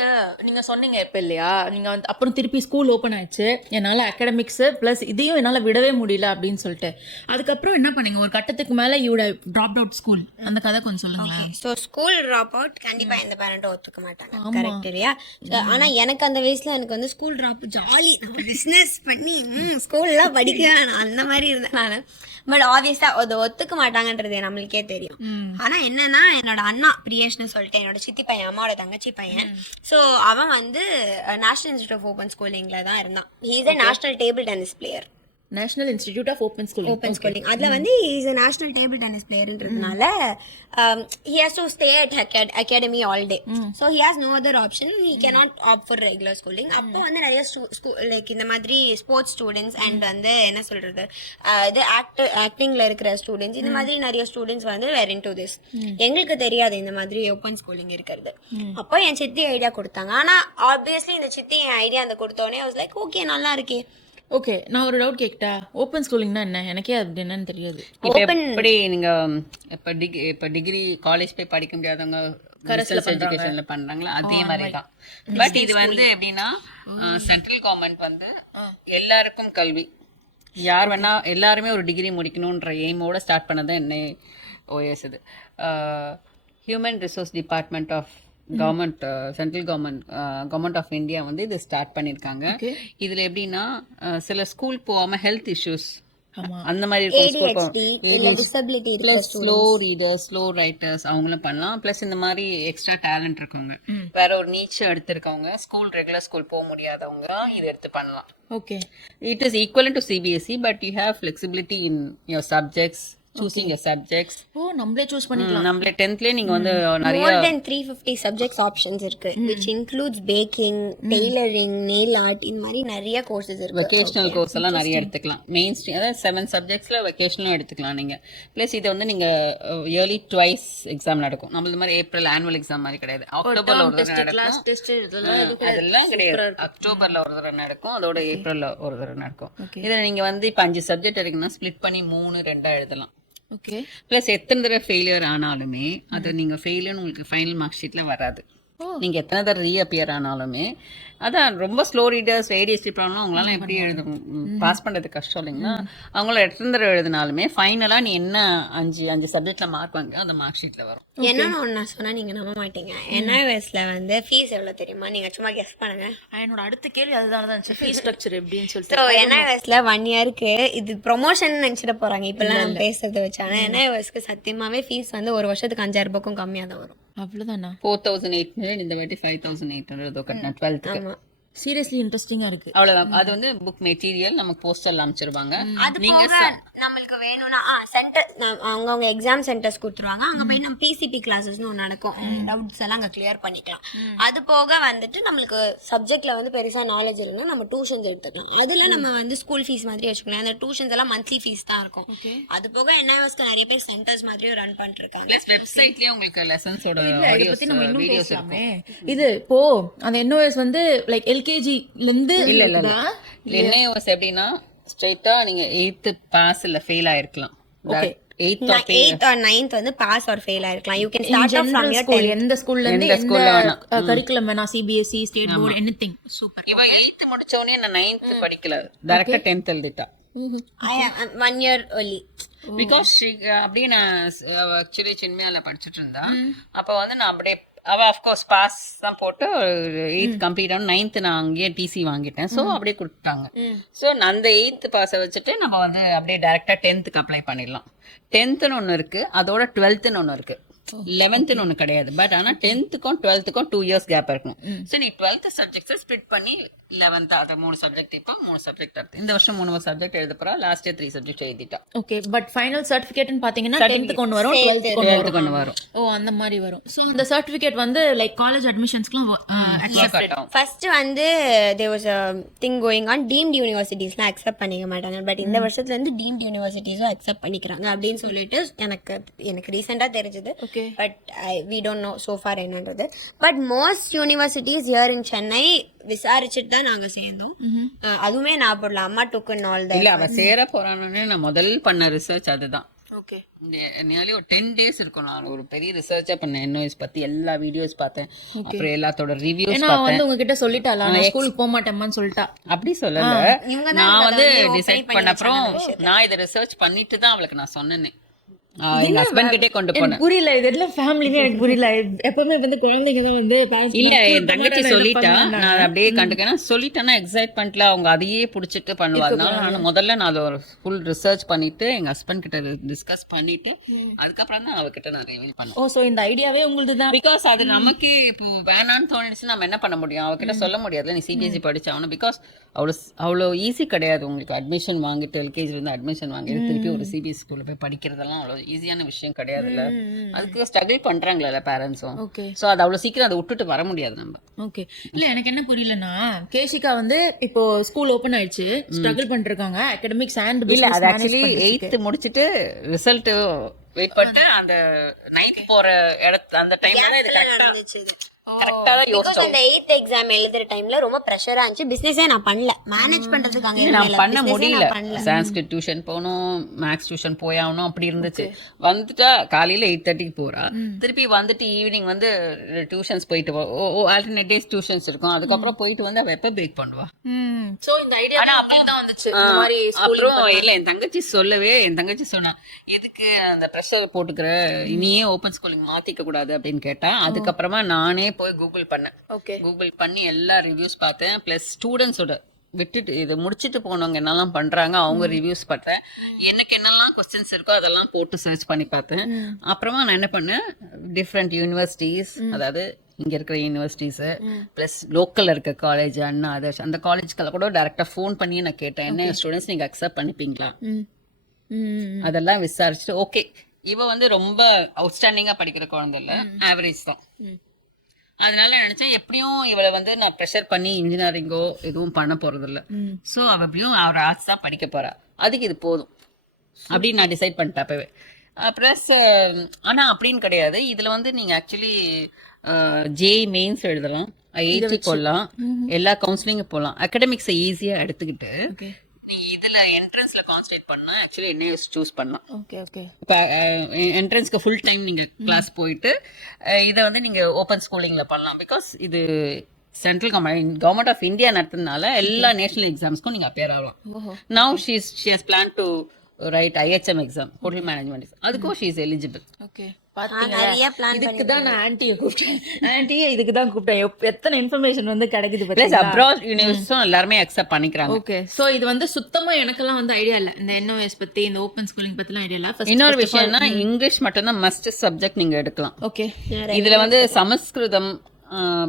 நீங்க சொன்னீங்க எப்ப இல்லையா, நீங்க வந்து அப்புறம் திருப்பி ஸ்கூல் ஓப்பன் ஆயிடுச்சு, என்னால அகாடமிக்ஸ் பிளஸ் இதையும் என்னால விடவே முடியல அப்படின்னு சொல்லிட்டு அதுக்கப்புறம் என்ன பண்ணீங்க? ஒரு கட்டத்துக்கு மேல யூ ட்ராப் அவுட் ஸ்கூல், அந்த கதை கொஞ்சம் சொல்லுங்களேன். ஸோ ஸ்கூல் ட்ராப் அவுட் கண்டிப்பா எந்த பேரண்ட்டும் ஒத்துக்க மாட்டாங்க, கரெக்ட் இல்லையா? ஆனா எனக்கு அந்த வயசுல எனக்கு வந்து ஸ்கூல் ட்ராப் ஜாலி, நம்ம பிசினஸ் பண்ணி ஸ்கூல்லாம் படிக்க வேணாம் அந்த மாதிரி இருந்தேன் நான். பட் ஆப்வியஸா அதை ஒத்துக்க மாட்டாங்கன்றது நம்மளுக்கே தெரியும். ஆனா என்னன்னா என்னோட அண்ணா பிரியேஷ்னு சொல்லிட்டு என்னோட சித்தி பையன், அம்மாவோட தங்கச்சி பையன். ஸோ அவன் வந்து நேஷனல் இன்ஸ்டியூட் ஆஃப் ஓப்பன் ஸ்கூலிங்ல தான் இருந்தான். He is a national table tennis player. National institute of open schooling. அதுல வந்து is a national table tennis பிளேயர்ன்றதுனால he has to stay at academy all day. So he has no other option, he cannot opt for regular schooling. அப்போ வந்து நிறைய like இந்த மாதிரி sports students and வந்து என்ன சொல்றது இது ஆக்டிங்ல இருக்கிற ஸ்டூடெண்ட்ஸ், இந்த மாதிரி நிறைய ஸ்டூடெண்ட்ஸ் வந்து வேர் இன்டு திஸ். எங்களுக்கு தெரியாது இந்த மாதிரி ஓப்பன் ஸ்கூலிங் இருக்கிறது. அப்போ என் சித்தி ஐடியா கொடுத்தாங்க. ஆனா ஆப்வியஸ்லி இந்த சித்தி என் ஐடியா அந்த கொடுத்தோடனே வாஸ் லைக் ஓகே நல்லா இருக்கே. ஓகே நான் ஒரு டவுட் கேட்டா, ஓப்பன் ஸ்கூலிங்னா என்ன? எனக்கே அது என்னன்னு தெரியாது. எப்படி நீங்க இப்ப டிகிரி காலேஜ் போய் படிக்க முடியாதவங்க எஜுகேஷன்ல பண்றாங்களா, அதே மாதிரி தான். பட் இது வந்து எப்படின்னா சென்ட்ரல் கவர்மெண்ட் வந்து எல்லாருக்கும் கல்வி, யார் வேணா எல்லாருமே ஒரு டிகிரி முடிக்கணும்ன்ற எய்மோட ஸ்டார்ட் பண்ணதான் என்ன ஓஎஸ். இது human resource department of government, central government of India வந்து இது ஸ்டார்ட் பண்ணிருக்காங்க. இதுல எப்படின்னா சில ஸ்கூல் போகாம ஹெல்த் இஷ்யூஸ் அந்த மாதிரி ஸ்லோ ரீடர்ஸ், ஸ்லோ ரைட்டர்ஸ் அவங்களும் பண்ணலாம். பிளஸ் இந்த மாதிரி எக்ஸ்ட்ரா டேலண்ட் இருக்கவங்க, வேற ஒரு நீச்சை எடுத்திருக்கவங்க, ரெகுலர் ஸ்கூல் போக முடியாதவங்க இது எடுத்து பண்ணலாம். Okay it is equal to CBSE, but you have flexibility in your subjects, choosing your subjects. ஓ நம்மளே சூஸ் பண்ணிக்கலாம். நம்மளே 10th நீங்க வந்து நிறைய more than 350 subjects options இருக்கு, which includes baking, tailoring, nail art, இந்த மாதிரி நிறைய கோர்சஸ் இருக்கு. வெகேஷனல் கோர்ஸ் எல்லாம் நிறைய எடுத்துக்கலாம். மெயின் ஸ்ட்ரீம் அதாவது 7 சப்ஜெக்ட்ஸ்ல வெகேஷனலும் எடுத்துக்கலாம் நீங்க. பிளஸ் இது வந்து நீங்க இயர்லி ட்வைஸ் எக்ஸாம் நடக்கும். நம்மளது மாதிரி ஏப்ரல் ஆனுவல் எக்ஸாம் மாதிரி கிடையாது. அக்டோபர்ல ஒரு தடவை நடக்கும். அதெல்லாம் கிடையாது. அக்டோபர்ல ஒரு தடவை நடக்கும், அதோட ஏப்ரல்ல ஒரு தடவை நடக்கும். இதுல நீங்க வந்து இப்ப 5 சப்ஜெக்ட் இருக்குன்னா ஸ்பிளிட் பண்ணி 3-2 எழுதலாம். ஓகே. பிளஸ் எத்தனை தடவை ஃபெயிலியர் ஆனாலுமே அது நீங்க ஃபெயிலியர்னு உங்களுக்கு ஃபைனல் மார்க் ஷீட்ல வராது. நீங்க எத்தனை தடவை ரீஅப்பியர் ஆனாலுமே அதான் ரொம்ப ஸ்லோ ரீடர்ஸ், ஏடிஎஸ்டி ப்ராப்ளம் அவங்களால எப்படி பாஸ் பண்றது கஷ்டம் இல்லைங்களா? அவங்கள எத்தனை தடவை எழுதினாலுமே ஃபைனலா நீ என்ன 5 சப்ஜெக்ட்ல மார்க் வாங்க அந்த மார்க் ஷீட்ல வரும். என்னன்னு ஒண்ணு சொன்னா நீங்க நம்ப மாட்டீங்க. NIOSல வந்து ஃபீஸ் எவ்வளவு தெரியுமா? நீங்க சும்மா கெஸ் பண்ணுங்க. என்னோட அடுத்த கேள்வி அதுதான் இருந்துச்சு, ஃபீஸ் ஸ்ட்ரக்சர் எப்படின்னு சொல்லிட்டு. ஸோ NIOSல 1 இயருக்கு இது ப்ரொமோஷன் நினைச்சிட்டு போறாங்க இப்பெல்லாம் நம்ம பேசுறத வச்சு. ஆனா NIOSக்கு சத்தியமாவே ஃபீஸ் வந்து ஒரு வருஷத்துக்கு 5000 ரூபாய்க்கும் கம்மியா தான் வரும். அவ்வளவுதானா? 4800 இந்த வாட்டி 5800 கட்டினா 12th. சீரியஸ்லி இன்ட்ரெஸ்டிங்கா இருக்கு. அவ்வளவுதான். அது வந்து புக் மெட்டீரியல் நமக்கு போஸ்டர்ல அனுப்பிச்சிருவாங்க. அது போக நம்மளுக்கு வேணும்னா சென்டர் அவங்க எக்ஸாம் சென்டர்ஸ் கொடுத்துருவாங்க. அங்க போய் நம்ம PCP கிளாஸஸ்னு ஒன்று நடக்கும். டவுட்ஸ் எல்லாம் அங்க கிளியர் பண்ணிக்கலாம். அது போக வந்துட்டு நம்மளுக்கு சப்ஜெக்ட்ல வந்து பெருசா நாலேஜ் இல்லைன்னா நம்ம டியூஷன்ஸ் எடுத்துக்கலாம். அதுல நம்ம வந்து ஸ்கூல் ஃபீஸ் மாதிரி வச்சுக்கலாம். அந்த டியூஷன்ஸ் எல்லாம் மந்த்லி ஃபீஸ் தான் இருக்கும். அது போக NIOSக்கு நிறைய பேர் சென்டர்ஸ் மாதிரியும் ரன் பண்ணிட்டு இருக்காங்க. பிளஸ் வெப்சைட்லயே உங்களுக்கு லெசன்ஸோட வீடியோஸ் இருக்கும். இது இப்போ அந்த NOS வந்து லைக் LKG இருந்து இல்ல NIOS எப்படின்னா ஸ்ட்ரைட்டா நீங்க 8th பாஸ் இல்ல ஃபெயில் ஆயிருக்கலாம். 8th or 9th வந்து பாஸ் ஆர் ஃபெயில் ஆயிருக்கலாம். You can start off from your 10th. எந்த ஸ்கூல்ல இருந்து எந்த கரிக்குலம் வேணா, CBSE, state board, anything. Super. இவ 8th முடிச்ச உடனே நான் 9th படிக்கல, டைரக்டா 10th எழுதிட்டா. I am 1 year early. Because அப்படியே நான் ஆக்சுவலி சின்மையால படிச்சுட்டு இருந்தா. அப்ப வந்து நான் அப்படியே அவ அஃப்கோர்ஸ் பாஸ் தான் போட்டு 8th கம்ப்ளீட் ஆன 9th நான் அங்கேயே டிசி வாங்கிட்டேன். ஸோ அப்படியே கொடுத்துட்டாங்க. ஸோ அந்த 8th பாஸை வச்சுட்டு நம்ம வந்து அப்படியே டைரக்டா 10th அப்ளை பண்ணிடலாம். 10th ஒன்று இருக்கு, அதோட 12th ஒன்று இருக்கு, 11th ஒன்று கிடையாது. பட் ஆனா 10th-க்கும் 12th-க்கும் 2 years கேப் இருக்கணும். ஸோ நீ 12th சப்ஜெக்ட்ஸை ஸ்பிளிட் பண்ணி 11th அதை 3 சப்ஜெக்ட் இப்போ 3 சப்ஜெக்ட் எடுத்து இந்த வருஷம் 3 சப்ஜெக்ட் எழுத போறா. லாஸ்ட் இயர் 3 சப்ஜெக்ட் எழுதிட்டா. ஓகே. பட் ஃபைனல் சர்டிபிகேட்னு பாத்தீங்கன்னா 10th கொண்டு வரும், 12th கொண்டு வரும். ஓ அந்த மாதிரி வரும். ஸோ இந்த சர்டிபிகேட் வந்து லைக் காலேஜ் அட்மிஷன்ஸ்க்குலாம் ஃபர்ஸ்ட் வந்து there was a thing going on, deemed universitiesலாம் அக்செப்ட் பண்ணிக்க மாட்டாங்க. பட் இந்த வருஷத்துல இருந்து deemed universitiesம் அக்செப்ட் பண்ணிக்கிறாங்க அப்படின்னு சொல்லிட்டு எனக்கு ரீசெண்டா தெரிஞ்சது. But we don't know so far என்னன்றது. But most universities here in Chennai விசாரிச்சுட்டு தான் நாங்க சேர்ந்தோம். அதுவுமே நான் போடல, அம்மா டுக்கு நாள் தான். இல்ல அவ சேர போறான்னு நான் முதல் பண்ண ரிசர்ச் அதுதான். ஓகே. நியர்லி ஒரு 10 days இருக்கும். நான் ஒரு பெரிய ரிசர்ச்சா பண்ணேன். NOS பத்தி எல்லா வீடியோஸ் பார்த்தேன். அப்புறம் எல்லாத்தோட ரிவ்யூஸ் பார்த்தேன். நான் வந்து உங்ககிட்ட சொல்லிட்டாளா நான் ஸ்கூலுக்கு போக மாட்டேன்னு சொல்லிட்டா? அப்படி சொல்லல. நான் வந்து டிசைட் பண்ண அப்புறம் நான் இத ரிசர்ச் பண்ணிட்டு தான் அவளுக்கு நான் சொன்னேனே. எங்க ஹஸ்பண்ட் கிட்டே கொண்டு போனேன். புரியல, இது எல்லாம் ஃபேமிலினே எனக்கு புரியல. எப்பவுமே வந்து குழந்தைங்க தான் வந்து இல்ல என் தங்கச்சி சொல்லிட்டா, நான் அப்படியே கண்டுக்கேன் சொல்லிட்டேன்னா எக்ஸைட்மெண்ட்ல அவங்க அதையே புடிச்சிட்டு பண்ணுவாங்க. நான் முதல்ல நான் ஒரு ஃபுல் ரிசர்ச் பண்ணிட்டு எங்க ஹஸ்பண்ட் கிட்ட டிஸ்கஸ் பண்ணிட்டு அதுக்கப்புறம் தான் அவகிட்ட நான் ரிவீல் பண்ணேன். ஓ சோ இந்த ஐடியாவே உங்களுக்கு தான். பிகாஸ் அது நமக்கு இப்போ வேணான்னு தோணுச்சு, நம்ம என்ன பண்ண முடியும்? அவகிட்ட சொல்ல முடியாதுல நீ CBSE படிச்சாவணும். பிகாஸ் அவ்வளோ ஈஸி கிடையாது உங்களுக்கு அட்மிஷன் வாங்கிட்டு LKG இருந்து அட்மிஷன் வாங்கிட்டு திருப்பி ஒரு CBSE ஸ்கூல்ல போய் படிக்கிறதெல்லாம் அவ்வளோ ஈஸியான விஷயம் கிடையாதுல்ல. அதுக்கு ஸ்ட்ரகிள் பண்றாங்களா பேரண்ட்ஸும். அது அவ்வளவு சீக்கிரம் அதை விட்டுட்டு வர முடியாது நம்ம. ஓகே. இல்ல எனக்கு என்ன புரியலன்னா, கேஷிகா வந்து இப்போ ஸ்கூல் ஓபன் ஆயிடுச்சு, ஸ்ட்ரகிள் பண்ணிருக்காங்க அகாடமிக்ஸ் அண்ட் இல்ல அது ஆக்சுவலி 8th முடிச்சிட்டு ரிசல்ட் வெயிட் பண்ணிட்டு அந்த 9th போற இடத்துல அந்த டைம்ல தான் இது கரெக்ட்டா தான் யோசிச்சோம். இந்த 8th எக்ஸாம் எழுதுற டைம்ல ரொம்ப பிரஷரா இருந்துச்சு. பிசினஸே நான் பண்ணல, மேனேஜ் பண்றதுக்காக நான் பண்ண முடியல. சான்ஸ்கிரிட் டியூஷன் போகணும், மேக்ஸ் டியூஷன் போயாகணும், அப்படி இருந்துச்சு. வந்துட்டா காலையில 8:30க்கு போறா, திருப்பி வந்துட்டு ஈவினிங் வந்து டியூஷன்ஸ் போயிட்டு ஆல்டர்னேட் டேஸ் டியூஷன்ஸ் இருக்கும். அதுக்கப்புறம் போயிட்டு வந்து அவ எப்ப பிரேக் பண்ணுவா. சோ இந்த ஐடியா தான் வந்துச்சு. அப்புறம் இல்ல என் தங்கச்சி என் தங்கச்சி சொன்னா எதுக்கு அந்த ப்ரெஷர் போட்டுக்கிற, இனியே ஓபன் ஸ்கூலிங் மாத்திக்க கூடாது அப்படின்னு கேட்டா. அதுக்கப்புறமா நானே போய் கூகுள் பண்ணேன். கூகுள் பண்ணி எல்லா ரிவ்யூஸ் பார்த்தேன். பிளஸ் ஸ்டூடெண்ட்ஸோட விட்டுட்டு இது முடிச்சுட்டு போனவங்க என்னெல்லாம் பண்றாங்க அவங்க ரிவ்யூஸ் பார்த்தேன். எனக்கு என்னெல்லாம் கொஸ்டின்ஸ் இருக்கோ அதெல்லாம் போட்டு சர்ச் பண்ணி பார்த்தேன். அப்புறமா நான் என்ன பண்ணேன், டிஃப்ரெண்ட் யூனிவர்சிட்டிஸ், அதாவது இங்க இருக்கிற யூனிவர்சிட்டிஸ் பிளஸ் லோக்கல்ல இருக்க காலேஜ், அண்ணா அதர்ஸ் அந்த காலேஜ்க்கெல்லாம் கூட டைரக்டா ஃபோன் பண்ணி நான் கேட்டேன், என்ன ஸ்டூடெண்ட்ஸ் நீங்க அக்செப்ட் பண்ணிப்பீங்களா அதெல்லாம் விசாரிச்சுட்டு ஓகே இவ வந்து ரொம்ப அவுட்ஸ்டாண்டிங்கா படிக்கிற குழந்தை இல்ல, ஆவரேஜ் தான். அதனால நினைச்சேன் எப்படியும் இவளை வந்து நான் ப்ரெஷர் பண்ணி இன்ஜினியரிங்கோ எதுவும் பண்ண போறது இல்ல, ஸோ அவ எப்படியும் அவர் ஆர்ட்ஸ் தான் படிக்க போறா, அதுக்கு இது போதும் அப்படின்னு நான் டிசைட் பண்ணிட்டேன் அப்பவே. ப்ளஸ் ஆனா அப்படின்னு கிடையாது, இதுல வந்து நீங்க ஆக்சுவலி ஜேஇ மெயின்ஸ் எழுதலாம், ஐஐடி போடலாம், எல்லா கவுன்சிலிங்கும் போகலாம். அகாடமிக்ஸை ஈஸியா எடுத்துக்கிட்டு நீங்க இதுல என்ட்ரன்ஸ்ல கான்சன்ட்ரேட் பண்ணா ஆக்சுவலி என்ன சூஸ் பண்ணலாம். Okay okay. இப்போ என்ட்ரன்ஸ்க்கு ஃபுல் டைம் நீங்க கிளாஸ் போயிட்டு இதை வந்து நீங்க ஓப்பன் ஸ்கூலிங்ல பண்ணலாம். பிகாஸ் இது சென்ட்ரல் கவர்மெண்ட் ஆஃப் இந்தியா நடத்துறதுனால எல்லா நேஷனல் எக்ஸாம்ஸ்க்கும் நீங்க அப்பியர் ஆகலாம். Now she has plan to right IHM exam, hotel management exam, அதுக்கும் ஷி இஸ் எலிஜிபிள். ஓகே. நிறைய பிளான் இதுக்கு தான் நான் ஆன்ட்டியை கூப்பிட்டேன், ஆன்ட்டியை இதுக்கு தான் கூப்பிட்டேன். எத்தனை இன்ஃபர்மேஷன் வந்து கிடைக்குது பிளஸ் அப்ராட் யூனிவர்சிட்டியும் எல்லாருமே அக்செப்ட் பண்ணிக்கிறாங்க. ஓகே. சோ இது வந்து சுத்தமா எனக்கெல்லாம் வந்து ஐடியா இல்ல, இந்த NOS பத்தி இந்த ஓபன் ஸ்கூலிங் பத்திலாம் ஐடியா இல்ல. இன்னொரு விஷயம்னா இங்கிலீஷ் மட்டும் தான் மஸ்ட் சப்ஜெக்ட் நீங்க எடுக்கலாம். ஓகே. இதுல வந்து சமஸ்கிருதம்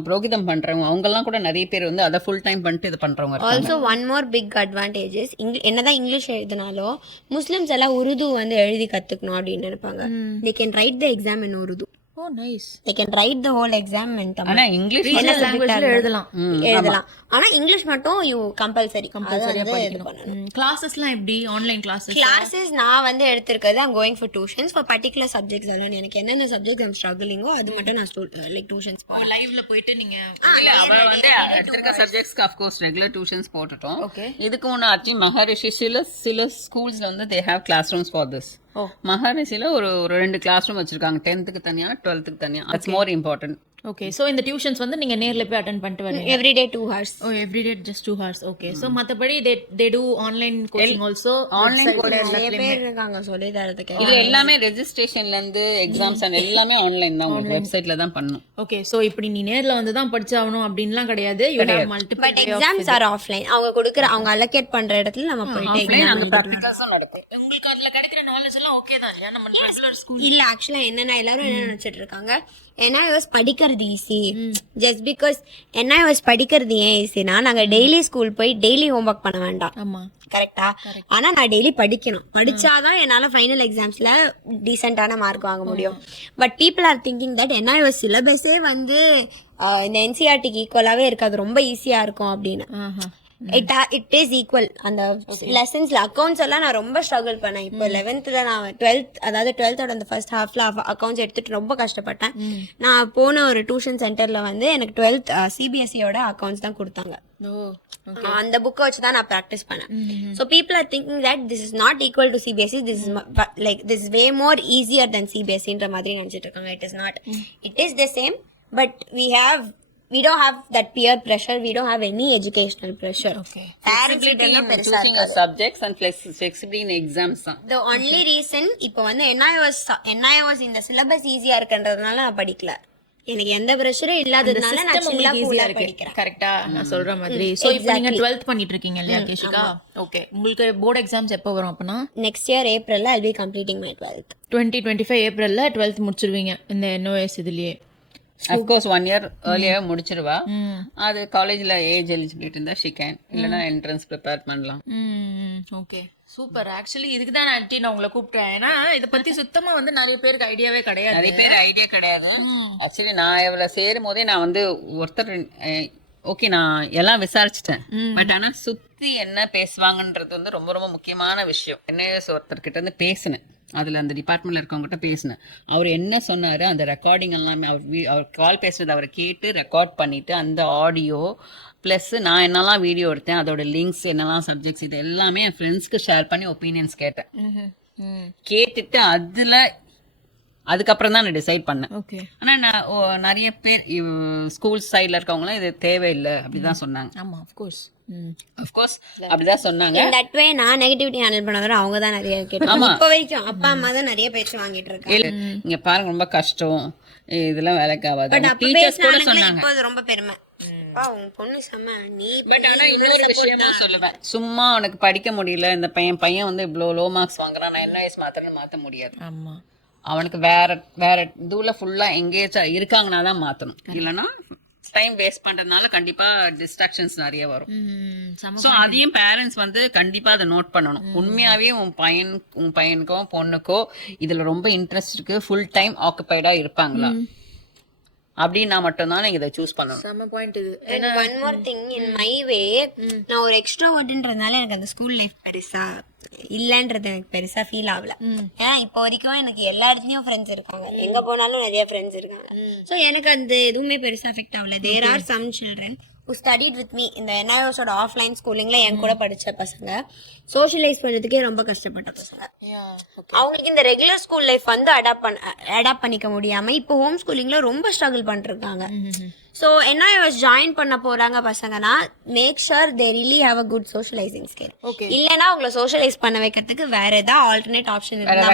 புரோகிதம் பண்றவங்க அவங்க எல்லாம் கூட நிறைய பேர் வந்து அதை ஃபுல் டைம் பண்ணிட்டு இது பண்றவங்க இருக்காங்க. Also one more big advantages, என்னதான் இங்கிலீஷ் எழுதினாலும் முஸ்லிம்ஸ் எல்லாம் உருது வந்து எழுதி கத்துக்கணும் அப்படின்னு நினைப்பாங்க. they can write the exam in Urdu. O nice. they can write the whole exam in Tamil. ஆனா இங்கிலீஷ் லாங்குவேஜ்ல எழுதலாம். ஆனா இங்கிலீஷ் மட்டும் யூ கம்பல்சரி படிக்கணும். கிளாसेसலாம் எப்படி? ஆன்லைன் கிளாसेस நான் வந்து எடுத்திருக்கிறது I'm going for tuitions for particular subjects alone. எனக்கு என்னென்ன சப்ஜெக்ட் I'm struggling அது மட்டும் நான் லைக் டியூஷன்ஸ் போறேன். லைவ்ல போயிட்டு நீங்க இல்ல அவ வந்து எடுத்துக்க சப்ஜெக்ட்ஸ்க்கு ஆஃப் கோர்ஸ் ரெகுலர் டியூஷன்ஸ் போட்டுட்டோம். இதுக்கு முன்னாடி மகரிஷி சில ஸ்கூல்ஸ்ல வந்து they have classrooms for this. மகரிஷில ஒரு 2 கிளாஸ் ரூம் வச்சிருக்காங்க, 10th தனியா 12th தனியா. That's more important. Okay. So இந்த டியூஷன்ஸ் வந்து நீங்க நேர்ல போய் அட்டெண்ட் பண்ணிட்டு வரீங்க? every day 2 hours. ஓ every day just 2 hours. Okay. So மத்தபடி they do online coaching also. Online கூட நிறைய பேர் இருக்காங்க சொல்லி தரதுக்கு. இதுல எல்லாமே ரெஜிஸ்ட்ரேஷன்ல இருந்து எக்ஸாம்ஸ் அண்ட் எல்லாமே ஆன்லைன் தான், உங்களுக்கு வெப்சைட்ல தான் பண்ணனும். ஓகே. சோ இப்படி நீ நேர்ல வந்து தான் படிச்சாவணும் அப்படின்லாம் கிடையாது. you have multiple but exams are offline. அவங்க கொடுக்குற அவங்க allocate பண்ற இடத்துல நம்ம போயிட்டு அங்க பிராக்டிகல்ஸும் நடக்கும். உங்களுக்கு அதுல கிடைக்கிற நாலேஜ் எல்லாம் ஓகே தான் இல்லையா? நம்ம ரெகுலர் ஸ்கூல் இல்ல ஆக்சுவலா என்னன்னா எல்லாரும் என்ன நினைச்சிட்டு இருக்காங்க, NIOS படிக்கிறது ஈஸி, ஜஸ்ட் பிகாஸ் NIOS படிக்கிறது ஏன் ஈஸினா நாங்க டெய்லி ஸ்கூல் போய் டெய்லி ஹோம்ஒர்க் பண்ண வேண்டாம். ஆமா கரெக்டா? ஆனா நான் டெய்லி படிக்கணும், படிச்சாதான் என்னால ஃபைனல் எக்ஸாம்ஸ்ல டீசென்டான மார்க் வாங்க முடியும். But people are thinking that NIOS சிலபஸே வந்து இந்த NCERTக்கு ஈக்குவலாவே இருக்காது, ரொம்ப ஈஸியா இருக்கும் அப்படின்னு. it is equal. அந்த லெசன்ஸ்ல அக்கவுண்ட்ஸ் எல்லாம் நான் ரொம்ப ஸ்ட்ரகிள் பண்ணேன். இப்போ 11th நான் 12th அந்த ஃபர்ஸ்ட் ஹாஃப்ல அக்கவுண்ட்ஸ் எடுத்துட்டு ரொம்ப கஷ்டப்பட்டேன். நான் போன ஒரு டியூஷன் சென்டர்ல வந்து எனக்கு 12th CBSEயோட அக்கவுண்ட்ஸ் தான் கொடுத்தாங்க. அந்த புக்கை வச்சு தான் நான் ப்ராக்டிஸ் பண்ணேன். So people are thinking that this is not equal to CBSE, this way more easier than CBSEன்ற மாதிரி நினைச்சிட்டு இருக்காங்க. It is not, it is the same, but we don't have that peer pressure, we don't have any educational pressure. Okay. Flexibility in choosing a subjects and flexibility in exams. The only reason இப்போ வந்து NIOS இந்த syllabus ஈஸியா இருக்குன்றதுனால நான் படிக்கல, எனக்கு எந்த பிரஷரும் இல்லாததுனால நான் சில்லா ஈஸியா படிக்கிறேன். கரெக்ட்டா நான் சொல்ற மாதிரி. சோ இப்போ நீங்க 12th பண்ணிட்டு இருக்கீங்க இல்லையா கேஷிகா? ஓகே. உங்களுக்கு போர்ட் எக்ஸாம்ஸ் எப்போ வரும் அப்பனா? next year April I'll be completing my 12th. 2025 ஏப்ரல்ல 12th முடிச்சிருவீங்க இந்த NOS இதுலயே. Of course 1 year earlier முடிச்சிருவா. அது காலேஜ்ல ஏஜ் எலிஜிபிலிட்டி இருந்தா she can, இல்லனா என்ட்ரன்ஸ் ப்ரிப்பேர் பண்ணலாம். Okay super. ஆக்சுவலி இதுக்கு தான் ஆன்ட்டி நான் உங்களை கூப்பிட்டேன். ஏன்னா இதை பத்தி சுத்தமா வந்து நிறைய பேருக்கு ஐடியாவே கிடையாது. நிறைய பேர் ஐடியா கிடையாது. ஆக்சுவலி நான் இவ்வளவு சேரும் போதே நான் வந்து ஒருத்தர் ஓகே நான் எல்லாம் விசாரிச்சுட்டேன். பட் ஆனா சுத்தி என்ன பேசுவாங்கன்றது வந்து ரொம்ப ரொம்ப முக்கியமான விஷயம். NIOS ஒருத்தர்கிட்ட இருந்து பேசினேன், அதில் அந்த டிபார்ட்மெண்ட்டில் இருக்கவங்ககிட்ட பேசினேன். அவர் என்ன சொன்னார், அந்த ரெக்கார்டிங் எல்லாமே அவர் கால் பேசுறது அவரை கேட்டு ரெக்கார்ட் பண்ணிவிட்டு அந்த ஆடியோ ப்ளஸ் நான் என்னெல்லாம் வீடியோ எடுத்தேன், அதோட லிங்க்ஸ் என்னெல்லாம் சப்ஜெக்ட்ஸ் இது எல்லாமே என் ஃப்ரெண்ட்ஸ்க்கு ஷேர் பண்ணி ஒப்பீனியன்ஸ் கேட்டேன். கேட்டுட்டு அதுக்கப்புறம் தான் நான் டிசைட் பண்ணேன். ஓகே. ஆனால் நான் நிறைய பேர் ஸ்கூல் சைடில் இருக்கவங்களாம் இது தேவையில்லை அப்படிதான் சொன்னாங்க. ஆமாம் அஃப்கோர்ஸ் அப்படிதான் சொன்னாங்க. தட் வே நான் நெகட்டிவிட்டி ஹேண்டில் பண்ணவரை அவங்க தான் நிறைய கேட்டாங்க. இப்போ வரைக்கும் அப்பா அம்மா தான் நிறைய பேச்சு வாங்கிட்டு இருக்காங்க. இங்க பாருங்க ரொம்ப கஷ்டம், இதெல்லாம் வேலைக்கு ஆகாது. பட் டீச்சர்ஸ் கூட சொன்னாங்க இப்போ அது ரொம்ப பெருமை. உங்க பொண்ணு செம்ம நீ. பட் ஆனா இன்னொரு விஷயமும் சொல்லுவேன், சும்மா உனக்கு படிக்க முடியல, இந்த பையன் வந்து இவ்வளவு லோ மார்க்ஸ் வாங்குறான், நான் NIOS மாத்த முடியாது. ஆமா அவனுக்கு வேற இதுல ஃபுல்லா எங்கேஜ் இருக்காங்கன்னா தான் மாத்தணும், இல்லைன்னா டைம் வேஸ்ட் பண்றதுனால கண்டிப்பா டிஸ்ட்ராக்ஷன்ஸ் நிறைய வரும். செம சோ அதையும் பேரண்ட்ஸ் வந்து கண்டிப்பா அதை நோட் பண்ணணும். உண்மையாவே உன் பையனுக்கோ பொண்ணுக்கோ இதுல ரொம்ப இன்ட்ரெஸ்ட் இருக்கு, ஃபுல் டைம் ஆக்குபைடா இருப்பாங்களா அப்படின்னா மட்டும்தான் நீங்க இதை சூஸ் பண்ணணும். செம பாயிண்ட் இது. And one more thing, in my way, நான் ஒரு எக்ஸ்ட்ரோவர்ட்ன்றதுனால எனக்கு அந்த ஸ்கூல் லைஃப் பெருசா இல்லன்றது எனக்கு பெருசா ஃபீல் ஆகல. ஏன்னா இப்போ வரைக்கும் எனக்கு எல்லா இடத்துலயும் ஃப்ரெண்ட்ஸ் இருக்காங்க, எங்க போனாலும் நிறைய ஃப்ரெண்ட்ஸ் இருக்காங்க. ஸோ எனக்கு அந்த எதுவுமே பெருசா அஃபெக்ட் ஆகல. There are some children who studied with me இந்த NIOSோட ஆஃப்லைன் ஸ்கூலிங்ல என் கூட படிச்ச பசங்க சோஷியலைஸ் பண்றதுக்கே ரொம்ப கஷ்டப்பட்ட பசங்க. அவங்களுக்கு இந்த ரெகுலர் ஸ்கூல் லைஃப் வந்து அடாப்ட் பண்ணிக்க முடியாம இப்போ ஹோம் ஸ்கூலிங்ல ரொம்ப ஸ்ட்ரகிள் பண்ணிருக்காங்க. ஸோ NIOS ஜாயின் பண்ண போறாங்க பசங்கன்னா make sure they really have a good socialising skill. இல்லைன்னா அவங்கள சோஷியலைஸ் பண்ண வைக்கிறதுக்கு வேற ஏதாவது ஆல்டர்னேட் ஆப்ஷன் இருந்தா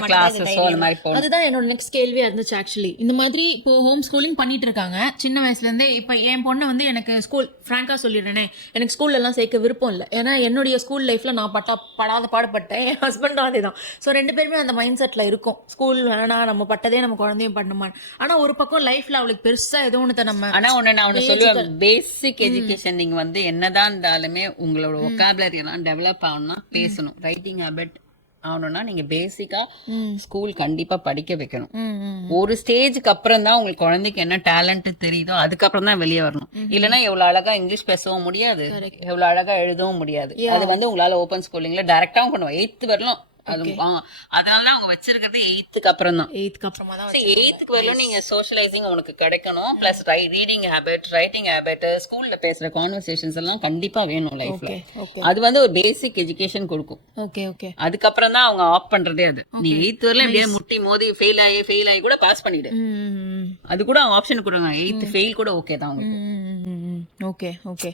அதுதான் என்னோட நெக்ஸ்ட் கேள்வியா இருந்துச்சு ஆக்சுவலி. இந்த மாதிரி இப்போ ஹோம் ஸ்கூலிங் பண்ணிட்டு இருக்காங்க சின்ன வயசுல இருந்தே. இப்போ என் பொண்ணை வந்து எனக்கு ஸ்கூல் ஃப்ராங்கா சொல்லிடுறேனே, எனக்கு ஸ்கூல்ல எல்லாம் சேர்க்க விருப்பம் இல்லை. ஏன்னா என்னுடைய ஸ்கூல் லைஃப்ல நான் படாத பாடுபட்டேன், என் ஹஸ்பண்டும் அதே தான். ஸோ ரெண்டு பேருமே அந்த மைண்ட் செட்ல இருக்கும், ஸ்கூல் வேணா நம்ம பட்டதே நம்ம குழந்தையும் பண்ணுமா. ஆனா ஒரு பக்கம் லைஃப்ல அவளுக்கு பெருசா ஏதோ ஒன்று நம்ம நான் அவனை சொல்லுவேன், பேசிக் எஜுகேஷன் நீங்க வந்து என்னதான் இருந்தாலுமே உங்களோட ஒகாபுலரி எல்லாம் டெவலப் ஆகணும்னா பேசணும், ரைட்டிங் ஹேபிட் ஆகணும்னா நீங்க பேசிக்கா ஸ்கூல் கண்டிப்பா படிக்க வைக்கணும். ஒரு ஸ்டேஜுக்கு அப்புறம் தான் உங்களுக்கு குழந்தைக்கு என்ன டேலண்ட் தெரியுதோ அதுக்கப்புறம் தான் வெளியே வரணும். இல்லைன்னா எவ்வளவு அழகா இங்கிலீஷ் பேசவும் முடியாது, எவ்வளவு அழகா எழுதவும் முடியாது. அது வந்து உங்களால ஓபன் ஸ்கூலிங்ல டைரக்டாவும் பண்ணுவோம் 8th வரலாம். அதனாலதான் அவங்க வச்சிருக்கிறது 8th அப்புறம் தான். 8th அப்புறமா தான் 8th வரலும் நீங்க சோஷியலைசிங் உனக்கு கிடைக்கணும். Plus reading habit, writing habit, ஸ்கூல்ல பேசுற கான்வர்சேஷன்ஸ் எல்லாம் கண்டிப்பா வேணும் லைஃப்ல. அது வந்து ஒரு பேசிக் எஜுகேஷன் கொடுக்கும். அதுக்கப்புறம் தான் அவங்க ஆப் பண்றதே. அது நீ 8th வரல எப்படியே முட்டி மோதி ஃபெயில் ஆகி கூட பாஸ் பண்ணிடு, அது கூட ஆப்ஷன் கொடுங்க. 8th ஃபெயில் கூட ஓகே தான் உங்களுக்கு. ஓகே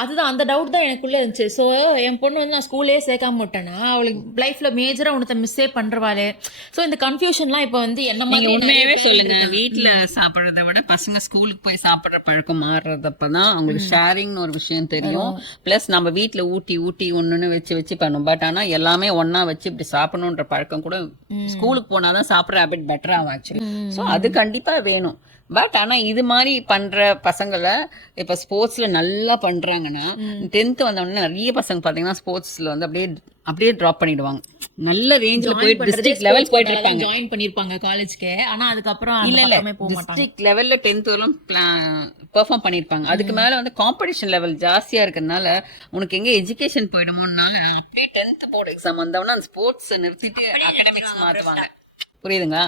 அதுதான் அந்த டவுட் தான் எனக்குள்ள இருந்துச்சு. ஸோ என் பொண்ணு வந்து நான் ஸ்கூலே சேர்க்காம விட்டேன்னா அவளுக்கு லைஃப்ல மேஜரா உனத்தை மிஸ்ஸே பண்றவாளே. ஸோ இந்த கன்ஃபியூஷன்லாம் இப்போ வந்து என்ன மாதிரி உண்மையாவே சொல்லுங்க, வீட்டுல சாப்பிடுறத விட பசங்க ஸ்கூலுக்கு போய் சாப்பிடுற பழக்கம் மாறுறதப்பதான் அவங்களுக்கு ஷேரிங்னு ஒரு விஷயம் தெரியும். பிளஸ் நம்ம வீட்டுல ஊட்டி ஒண்ணுன்னு வச்சு பண்ணும். பட் ஆனா எல்லாமே ஒன்னா வச்சு இப்படி சாப்பிடணுன்ற பழக்கம் கூட ஸ்கூலுக்கு போனாதான் சாப்பிடுற ஹேபிட் பெட்டரா ஆச்சு. ஸோ அது கண்டிப்பா வேணும். பட் ஆனா இது மாதிரி பண்ற பசங்களை இப்ப ஸ்போர்ட்ஸ்ல நல்லா பண்றாங்கன்னா 10th வந்தோடனே நிறைய பசங்க பாத்தீங்கன்னா ஸ்போர்ட்ஸ்ல வந்து அப்படியே டிராப் பண்ணிடுவாங்க. நல்ல ரேஞ்சில போயிட்டு டிஸ்ட்ரிக்ட் லெவல் போயிட்டு இருப்பாங்க, ஜாயின் பண்ணிருப்பாங்க காலேஜ்க்கு. ஆனா அதுக்கப்புறம் டிஸ்ட்ரிக்ட் லெவல்ல 10th வரலாம் பெர்ஃபார்ம் பண்ணிருப்பாங்க. அதுக்கு மேல வந்து காம்படிஷன் லெவல் ஜாஸ்தியா இருக்கறனால உனக்கு எங்க எஜுகேஷன் போயிடுமோனால அப்படியே 10th போர்டு எக்ஸாம் வந்தவனா அந்த ஸ்போர்ட்ஸ் நிறுத்திட்டு அகாடமிக்ஸ் மாத்துவாங்க. புரியுதுங்களா?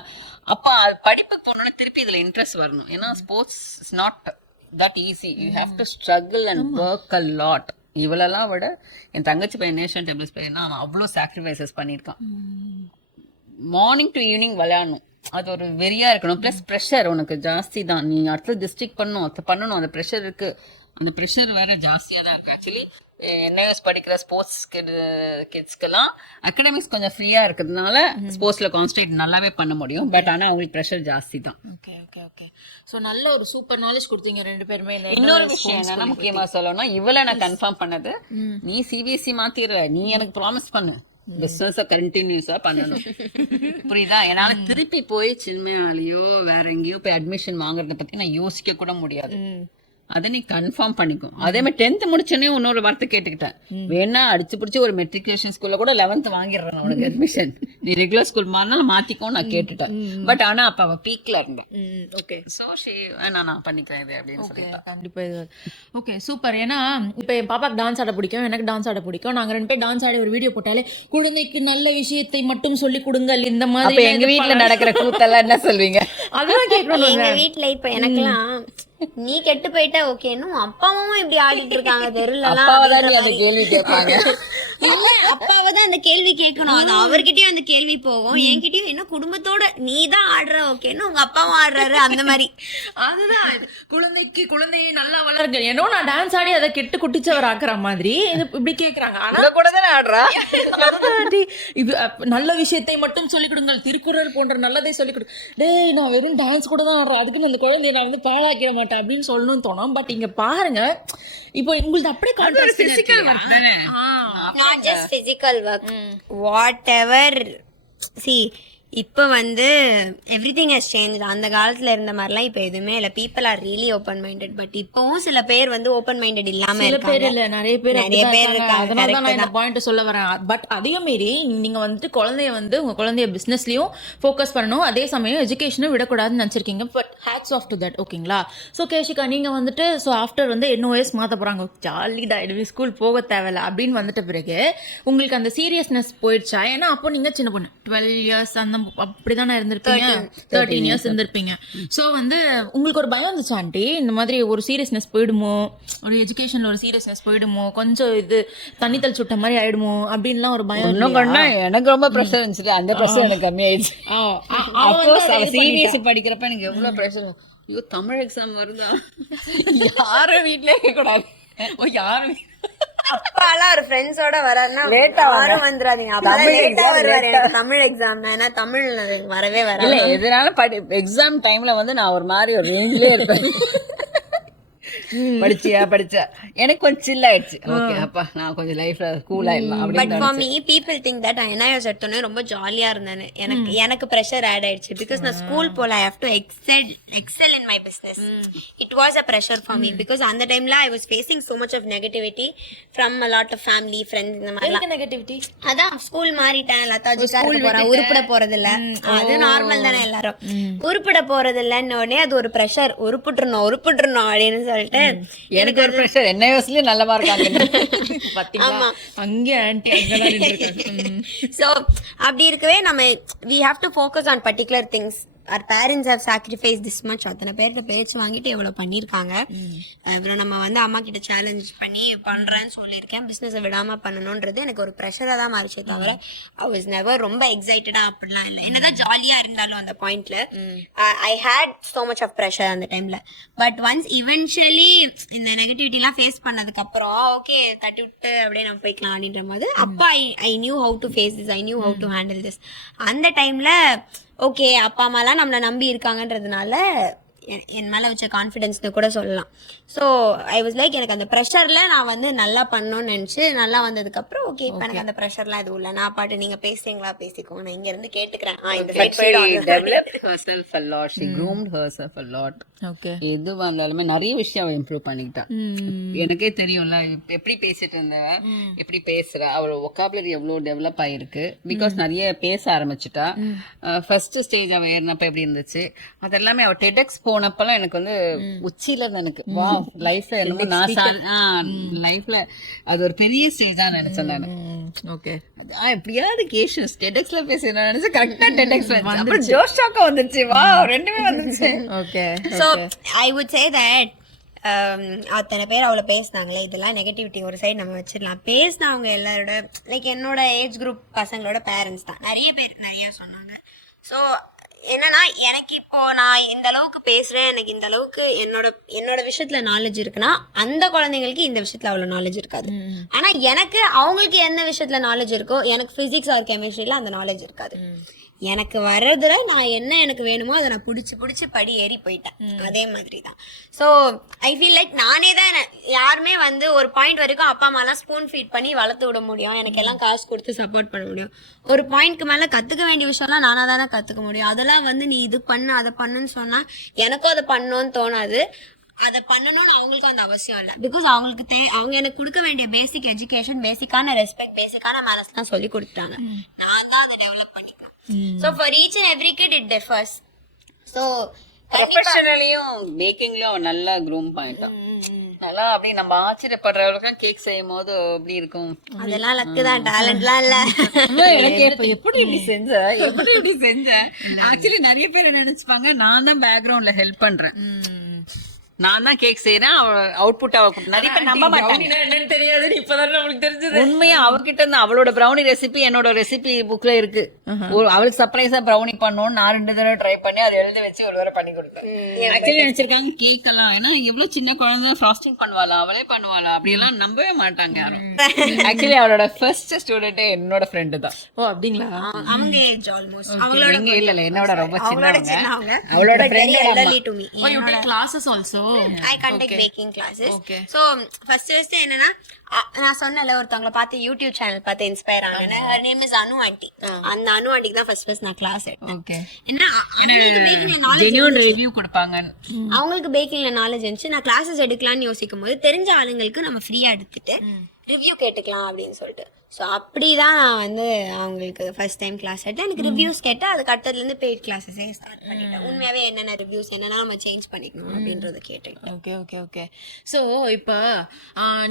அப்ப படிப்பு போனோம்னா திருப்பி இதுல இன்ட்ரெஸ்ட் வரணும். ஏன்னா sports is not that easy, you have to struggle and work a lot. இவளெல்லாம் விட என் தங்கச்சி பையன் நேஷனல் டேபிள்ஸ் பையனா அவன் அவ்வளோ சாக்ரிஃபைசஸ் பண்ணியிருக்கான். மார்னிங் டு ஈவினிங் விளையாடணும், அது ஒரு வெறியா இருக்கணும். பிளஸ் ப்ரெஷர் உனக்கு ஜாஸ்தி தான். நீ அடுத்த டிஸ்ட்ரிக்ட் பண்ணணும் அந்த ப்ரெஷர் இருக்கு. அந்த ப்ரெஷர் வேற ஜாஸ்தியா தான் இருக்கு. ஆக்சுவலி NIOS படிக்கிற ஸ்போர்ட்ஸ் கிட்ஸ்க்கெல்லாம் அகாடமிக்ஸ் கொஞ்சம் ஃப்ரீயா இருக்கிறதுனால ஸ்போர்ட்ஸ்ல கான்சன்ட்ரேட் நல்லாவே பண்ண முடியும். பட் ஆனா அவங்களுக்கு ப்ரெஷர் ஜாஸ்தி தான். ஓகே சோ நல்ல ஒரு சூப்பர் நாலேஜ் கொடுத்தீங்க ரெண்டு பேருமே. இன்னொரு விஷயம் என்னன்னா முக்கியமா சொல்லணும்னா இவளை நான் கன்ஃபார்ம் பண்ணது, நீ CBSE மாத்திர, நீ எனக்கு ப்ராமிஸ் பண்ணு பிசினஸ் கண்டினியூஸா பண்ணணும். புரியுதா? என்னால திருப்பி போய் சின்மையாலேயோ வேற எங்கேயோ போய் அட்மிஷன் வாங்குறத பத்தி நான் யோசிக்க கூட முடியாது. அதை நீ கன்ஃபார்ம் பண்ணிக்கும். அதே மாதிரி 10th முடிச்சோடனே இன்னொரு வார்த்தை கேட்டுக்கிட்டேன், வேணா அடிச்சு பிடிச்சி ஒரு மெட்ரிகுலேஷன் ஸ்கூல்ல கூட 11th வாங்கிடுறேன் உனக்கு அட்மிஷன், நீ ரெகுலர் ஸ்கூல் மாறினாலும் மாத்திக்கோன்னு நான் கேட்டுட்டேன். பட் ஆனா அப்ப அவ பீக்ல இருந்தேன். நான் பண்ணிக்கிறேன் இது அப்படின்னு சொல்லிட்டேன். கண்டிப்பா ஓகே சூப்பர். ஏன்னா இப்ப என் பாப்பாக்கு டான்ஸ் ஆட பிடிக்கும், எனக்கு டான்ஸ் ஆட பிடிக்கும். நாங்க ரெண்டு பேரும் டான்ஸ் ஆடி ஒரு வீடியோ போட்டாலே குழந்தைக்கு நல்ல விஷயத்தை மட்டும் சொல்லி கொடுங்கள் இந்த மாதிரி. எங்க வீட்டுல நடக்கிற கூத்தெல்லாம் என்ன சொல்வீங்க? அதுதான் கேட்கணும். எங்க வீட்டுல இப்ப எனக்கெல்லாம் நீ கெட்டு போயிட்டா ஓகே, இன்னும் அப்பா அம்மாவும் இப்படி ஆடிட்டு இருக்காங்க தெருல அந்த கேள்வி கேட்பாங்க. இல்ல அப்பாவதான் அந்த கேள்வி கேட்கணும். அது அவர்கிட்டயும் அந்த கேள்வி போகும், என்கிட்டயும் என்ன குடும்பத்தோட நீ தான் ஆடுற ஓகேன்னு உங்க அப்பாவும் ஆடுறாரு அந்த மாதிரி. அதுதான் குழந்தையை நல்லா வளர்க்க ஏன்னோ நான் டான்ஸ் ஆடி அதை கெட்டு குட்டிச்சவர் ஆக்குற மாதிரி இப்படி கேக்குறாங்க. ஆனா கூட தானே ஆடுறா. இது நல்ல விஷயத்தை மட்டும் சொல்லிக் கொடுங்கள், திருக்குறள் போன்ற நல்லதை சொல்லிக் கொடு. டேய் நான் வெறும் டான்ஸ் கூட தான் ஆடுறேன், அதுக்கு அந்த குழந்தைய நான் வந்து பாழாக்கிட மாட்டேன் அப்படின்னு சொல்லணும்னு தோணும். பட் இங்க பாருங்க இப்போ உங்களுக்கு அப்படியே பிசிக்கல் ஒர்க் தானே, not just physical work, whatever. See, இப்போ வந்து எவ்ரிதிங் ஹஸ் சேஞ்ச். அந்த காலத்துல இருந்த மாதிரிலாம் இப்போ எதுவுமே இல்லை. People are really open minded. But இப்போவும் சில பேர் வந்து ஓப்பன் மைண்டட் இல்லாம சில பேர் இருக்காங்க. இல்ல, நிறைய பேர் நிறைய பேர் இருக்காங்க. இருக்காங்க. அதனால தான் நான் இந்த பாயிண்ட் சொல்ல வரேன். பட் அதே மாரி நீங்க வந்துட்டு குழந்தைய வந்து உங்க குழந்தைய பிசினஸ்லயும் ஃபோக்கஸ் பண்ணணும், அதே சமயம் எஜுகேஷனும் விடக்கூடாதுன்னு நினைச்சிருக்கீங்க. But hats off to that. ஓகேங்களா? ஸோ கேஷிகா, நீங்க வந்துட்டு ஸோ ஆஃப்டர் வந்து NOS மாத்த போறாங்க, ஜாலிடா இனிமே ஸ்கூல் போக தேவையில்ல அப்படின்னு வந்துட்ட பிறகு உங்களுக்கு அந்த சீரியஸ்னஸ் போயிடுச்சா? ஏன்னா அப்போ நீங்க சின்ன பொண்ணு, 12 இயர்ஸ் அந்த அப்படிதானே இருந்திருப்பீங்க, 13 இயர்ஸ் இருந்திருப்பீங்க. ஸோ வந்து உங்களுக்கு ஒரு பயம் இருந்துச்சு ஆண்டி, இந்த மாதிரி ஒரு சீரியஸ்னஸ் போயிடுமோ, ஒரு எஜுகேஷன்ல ஒரு சீரியஸ்னஸ் போயிடுமோ, கொஞ்சம் இது தண்ணி தள் சுட்ட மாதிரி ஆயிடுமோ அப்படின்லாம் ஒரு பயம் இன்னும் கொண்டா எனக்கு ரொம்ப ப்ரெஷர் இருந்துச்சு. அந்த ப்ரெஷர் எனக்கு கம்மியாயிடுச்சு. CBSE படிக்கிறப்ப எனக்கு எவ்வளவு ப்ரெஷர். ஐயோ தமிழ் எக்ஸாம் வருதா, யாரும் வீட்லயே கேட்க கூடாது. யாரும் அப்பாலாம் ஒரு ஃப்ரெண்ட்ஸோட வராருன்னா யாரும் வந்துடாதீங்க. அப்பா லேட்டா வருவாரு எனக்கு தமிழ் எக்ஸாம். ஏன்னா தமிழ் வரவே வராது. இல்ல எதனால எக்ஸாம் டைம்ல வந்து நான் ஒரு மாதிரி ஒரு ரேஞ்சிலே இருப்பேன். படிச்சியா எனக்கு கொஞ்சம் சில் ஆயிடுச்சு. ஓகே அப்பா நான் கொஞ்சம் லைஃப்ல கூல் ஆயிடலாம் பட் அப்படின்னு. For me people think that NIOS எடுத்தோன்னே ரொம்ப ஜாலியா இருந்தேன். எனக்கு ப்ரெஷர் ஆட் ஆயிடுச்சு. பிகாஸ் நான் ஸ்கூல் போல I have to excel in my business. It was a pressure for me. Because அந்த டைம்ல I was facing so much of negativity from a lot of family friends. இந்த மாதிரி negativity. அதான் school மாறிட்டேன், லதாஜி school போறேன், உருப்பட போறது இல்ல. அது நார்மல் தானே, எல்லாரும் உருப்பட போறது இல்லன்னு உடனே அது ஒரு ப்ரெஷர். உருப்பிட்டுறணும் அப்படின்னு சொல்லிட்டு எனக்கு ஒரு ப்ரெஷர். NIOSலயே நல்ல மார்க் வாங்கினேன். ஆமா. அங்கே ஆண்டி சோ அப்படி இருக்கவே நம்ம we have to focus on particular things. our parents have sacrificed this much. அத்தனை பேர்கிட்ட பேச்சு வாங்கிட்டு எவ்வளவு பண்ணிருக்காங்க. அப்புறம் நம்ம வந்து அம்மா கிட்ட சேலஞ்ச் பண்ணி பண்றேன்னு சொல்லியிருக்கேன். பிசினஸை விடாம பண்ணணும்ன்றது எனக்கு ஒரு ப்ரெஷரா தான் மாறிச்சே தவிர I was never ரொம்ப எக்ஸைட்டடா அப்படிலாம் இல்லை. என்னதான் ஜாலியா இருந்தாலும் அந்த பாயிண்ட்ல I had so much of pressure அந்த டைம்ல. பட் ஒன்ஸ் இவென்ச்சுவலி இந்த நெகட்டிவிட்டி எல்லாம் ஃபேஸ் பண்ணதுக்கு அப்புறம் ஓகே தட்டி விட்டு அப்படியே நம்ம போய்க்கலாம் அப்படின்ற போது அப்பா I knew how to face this, I knew how to handle this. அந்த டைம்ல ஓகே அப்பா அம்மாலாம் நம்மளை நம்பி இருக்காங்கன்றதுனால என் மேலே வச்ச கான்ஃபிடென்ஸ்னு கூட சொல்லலாம். ஸோ ஐ வாஸ் லைக் எனக்கு அந்த ப்ரெஷரில் நான் வந்து நல்லா பண்ணணும்னு நினச்சி நல்லா வந்ததுக்கப்புறம் ஓகே இப்போ எனக்கு அந்த ப்ரெஷர்லாம் எதுவும் இல்லை. நான் பாட்டு நீங்கள் பேசுறீங்களா பேசிக்கோங்க, நான் இங்கேருந்து கேட்டுக்கிறேன். இந்த சைட் போயிடும். ஓகே எதுவா இருந்தாலுமே நிறைய விஷயம் அவ இம்ப்ரூவ் பண்ணிக்கிட்டா. எனக்கே தெரியும்ல எப்படி பேசிட்டு இருந்த, எப்படி பேசுற, அவளோட ஒக்காபுலரி எவ்வளவு டெவலப் ஆயிருக்கு. பிகாஸ் நிறைய பேச ஆரம்பிச்சுட்டா. ஃபர்ஸ்ட் ஸ்டேஜ் அவ ஏறினப்ப எப்படி இருந்துச்சு அதெல்லாமே அவ டெடெக்ஸ் போனப்பெல்லாம் எனக்கு வந்து உச்சியில இருந்து எனக்கு வா லைஃப்ல என்னமோ நான் லைஃப்ல அது ஒரு பெரிய ஸ்டேஜ் தான் நினைச்சேன் நான். ஓகே எப்படியாவது கேஷன்ஸ் டெடெக்ஸ்ல பேச நினைச்சு கரெக்டா டெடெக்ஸ் அப்புறம் ஜோஷ் ஷாக்கா வந்துருச்சு. வா ரெண்டுமே வந்துருச்சு. Okay so I would say that அத்தனை பேர் அவளை பேசினாங்களே, இதெல்லாம் நெகட்டிவிட்டி ஒரு சைடு நம்ம வச்சிடலாம். பேசினவங்க எல்லாரோட லைக் என்னோட ஏஜ் குரூப் பசங்களோட பேரண்ட்ஸ் தான் நிறைய பேர் நிறைய சொன்னாங்க. ஸோ என்னன்னா எனக்கு இப்போ நான் இந்த அளவுக்கு பேசுறேன், எனக்கு இந்த அளவுக்கு என்னோட விஷயத்துல நாலேஜ் இருக்குன்னா அந்த குழந்தைங்களுக்கு இந்த விஷயத்துல அவ்வளவு நாலேஜ் இருக்காது. ஆனா எனக்கு அவங்களுக்கு எந்த விஷயத்துல நாலேஜ் இருக்கோ, எனக்கு பிசிக்ஸ் ஆர் கெமிஸ்ட்ரியில அந்த நாலேஜ் இருக்காது. எனக்கு வர்றதுல நான் என்ன எனக்கு வேணுமோ அதை நான் பிடிச்சி படி ஏறி போயிட்டேன். அதே மாதிரி தான். ஸோ ஐ ஃபீல் லைக் நானே தான் யாருமே வந்து ஒரு பாயிண்ட் வரைக்கும் அப்பா அம்மாலாம் ஸ்பூன் ஃபீட் பண்ணி வளர்த்து விட முடியும், எனக்கு எல்லாம் காசு கொடுத்து சப்போர்ட் பண்ண முடியும். ஒரு பாயிண்ட்க்கு மேலே கற்றுக்க வேண்டிய விஷயம்லாம் நானாக தானே கற்றுக்க முடியும். அதெல்லாம் வந்து நீ இது பண்ணு அதை பண்ணுன்னு சொன்னால் எனக்கும் அதை பண்ணணும்னு தோணாது. அதை பண்ணணும்னு அவங்களுக்கும் அந்த அவசியம் இல்லை. பிகாஸ் அவங்களுக்கு அவங்க எனக்கு கொடுக்க வேண்டிய பேசிக் எஜுகேஷன், பேசிக்கான ரெஸ்பெக்ட், பேசிக்கான மேனர்ஸ்லாம் சொல்லி கொடுத்துட்டாங்க. நான் தான் அதை டெவலப் பண்ணிக்கிறேன். So for each and every kid it differs. So ப்ரொஃபஷனலியும் பேக்கிங்லயும் நல்லா க்ரூம் பண்ணிட்டான். நல்லா அப்படி நம்ம ஆச்சரியப்படுற அளவுக்கு கேக் செய்யும் போது அப்படி இருக்கும். அதெல்லாம் லக்கு தான், டேலண்ட்லாம் இல்ல. எனக்கு எப்படி இப்படி செஞ்ச ஆக்சுவலி நிறைய பேர் நினைச்சுப்பாங்க நான் தான் பேக்ரவுண்ட்ல ஹெல்ப் பண்றேன், நான் தான் கேக் செய்யறேன், அவுட்புட் அவ நிறைய பேர் நம்ப மாட்டாங்க. என்னன்னு தெரியாது, இப்பதான் நம்மளுக்கு தெரிஞ்சது. உண்மையா அவகிட்ட இருந்து அவளோட ப்ரௌனி ரெசிபி என்னோட ரெசிபி புக்ல இருக்கு. அவளுக்கு சர்ப்ரைஸா ப்ரௌனி பண்ணணும், நான் 2 தடவை ட்ரை பண்ணி அதை எழுத வச்சு ஒரு வேற பண்ணி கொடுத்தேன். ஆக்சுவலி நினைச்சிருக்காங்க கேக் எல்லாம் ஏன்னா எவ்வளவு சின்ன குழந்தை ஃப்ராஸ்டிங் பண்ணுவாளா, அவளே பண்ணுவாளா, அப்படி எல்லாம் நம்பவே மாட்டாங்க யாரும். ஆக்சுவலி அவளோட ஃபர்ஸ்ட் ஸ்டூடெண்ட் என்னோட ஃப்ரெண்டு தான். ஓ அப்படிங்களா? அவங்க ஏஜ் ஆல்மோஸ்ட் அவங்களோட இல்ல என்னோட ரொம்ப சின்னவங்க. அவளோட friend elderly to me. Oh, you take classes also? I conduct baking classes. Okay. So first என்னன்னா நான் சொன்னல ஒருத்தவங்களை பார்த்து யூடியூப் சேனல் பார்த்து இன்ஸ்பயர் ஆனேன். Her name is Anu aunty. அந்த அனு ஆண்டிக்கு தான் ஃபர்ஸ்ட் நான் கிளாஸ் எடுத்தேன். ஓகே. ஏன்னா ஜென்யூன் ரிவ்யூ கொடுப்பாங்க. அவங்களுக்கு பேக்கிங்ல நாலேஜ் இருந்துச்சு. நான் கிளாஸஸ் எடுக்கலாம்னு யோசிக்கும் போது தெரிஞ்ச ஆளுங்களுக்கு நம்ம ஃப்ரீயா எடுத்துட்டு ரிவ்யூ கேட்டுக்கலாம் அப்படின்னு சொல்லிட்டு, ஸோ அப்படிதான் நான் வந்து அவங்களுக்கு ஃபர்ஸ்ட் டைம் கிளாஸ் எடுத்தேன். எனக்கு ரிவ்யூஸ் கேட்டேன். அதுக்கு அடுத்ததுலேருந்து பெய்ட் கிளாஸஸே ஸ்டார்ட் பண்ணிட்டேன். உண்மையாவே என்னென்ன ரிவ்யூஸ் என்னென்ன நம்ம சேஞ்ச் பண்ணிக்கணும் அப்படின்றத கேட்டேன். Okay okay okay. ஸோ இப்போ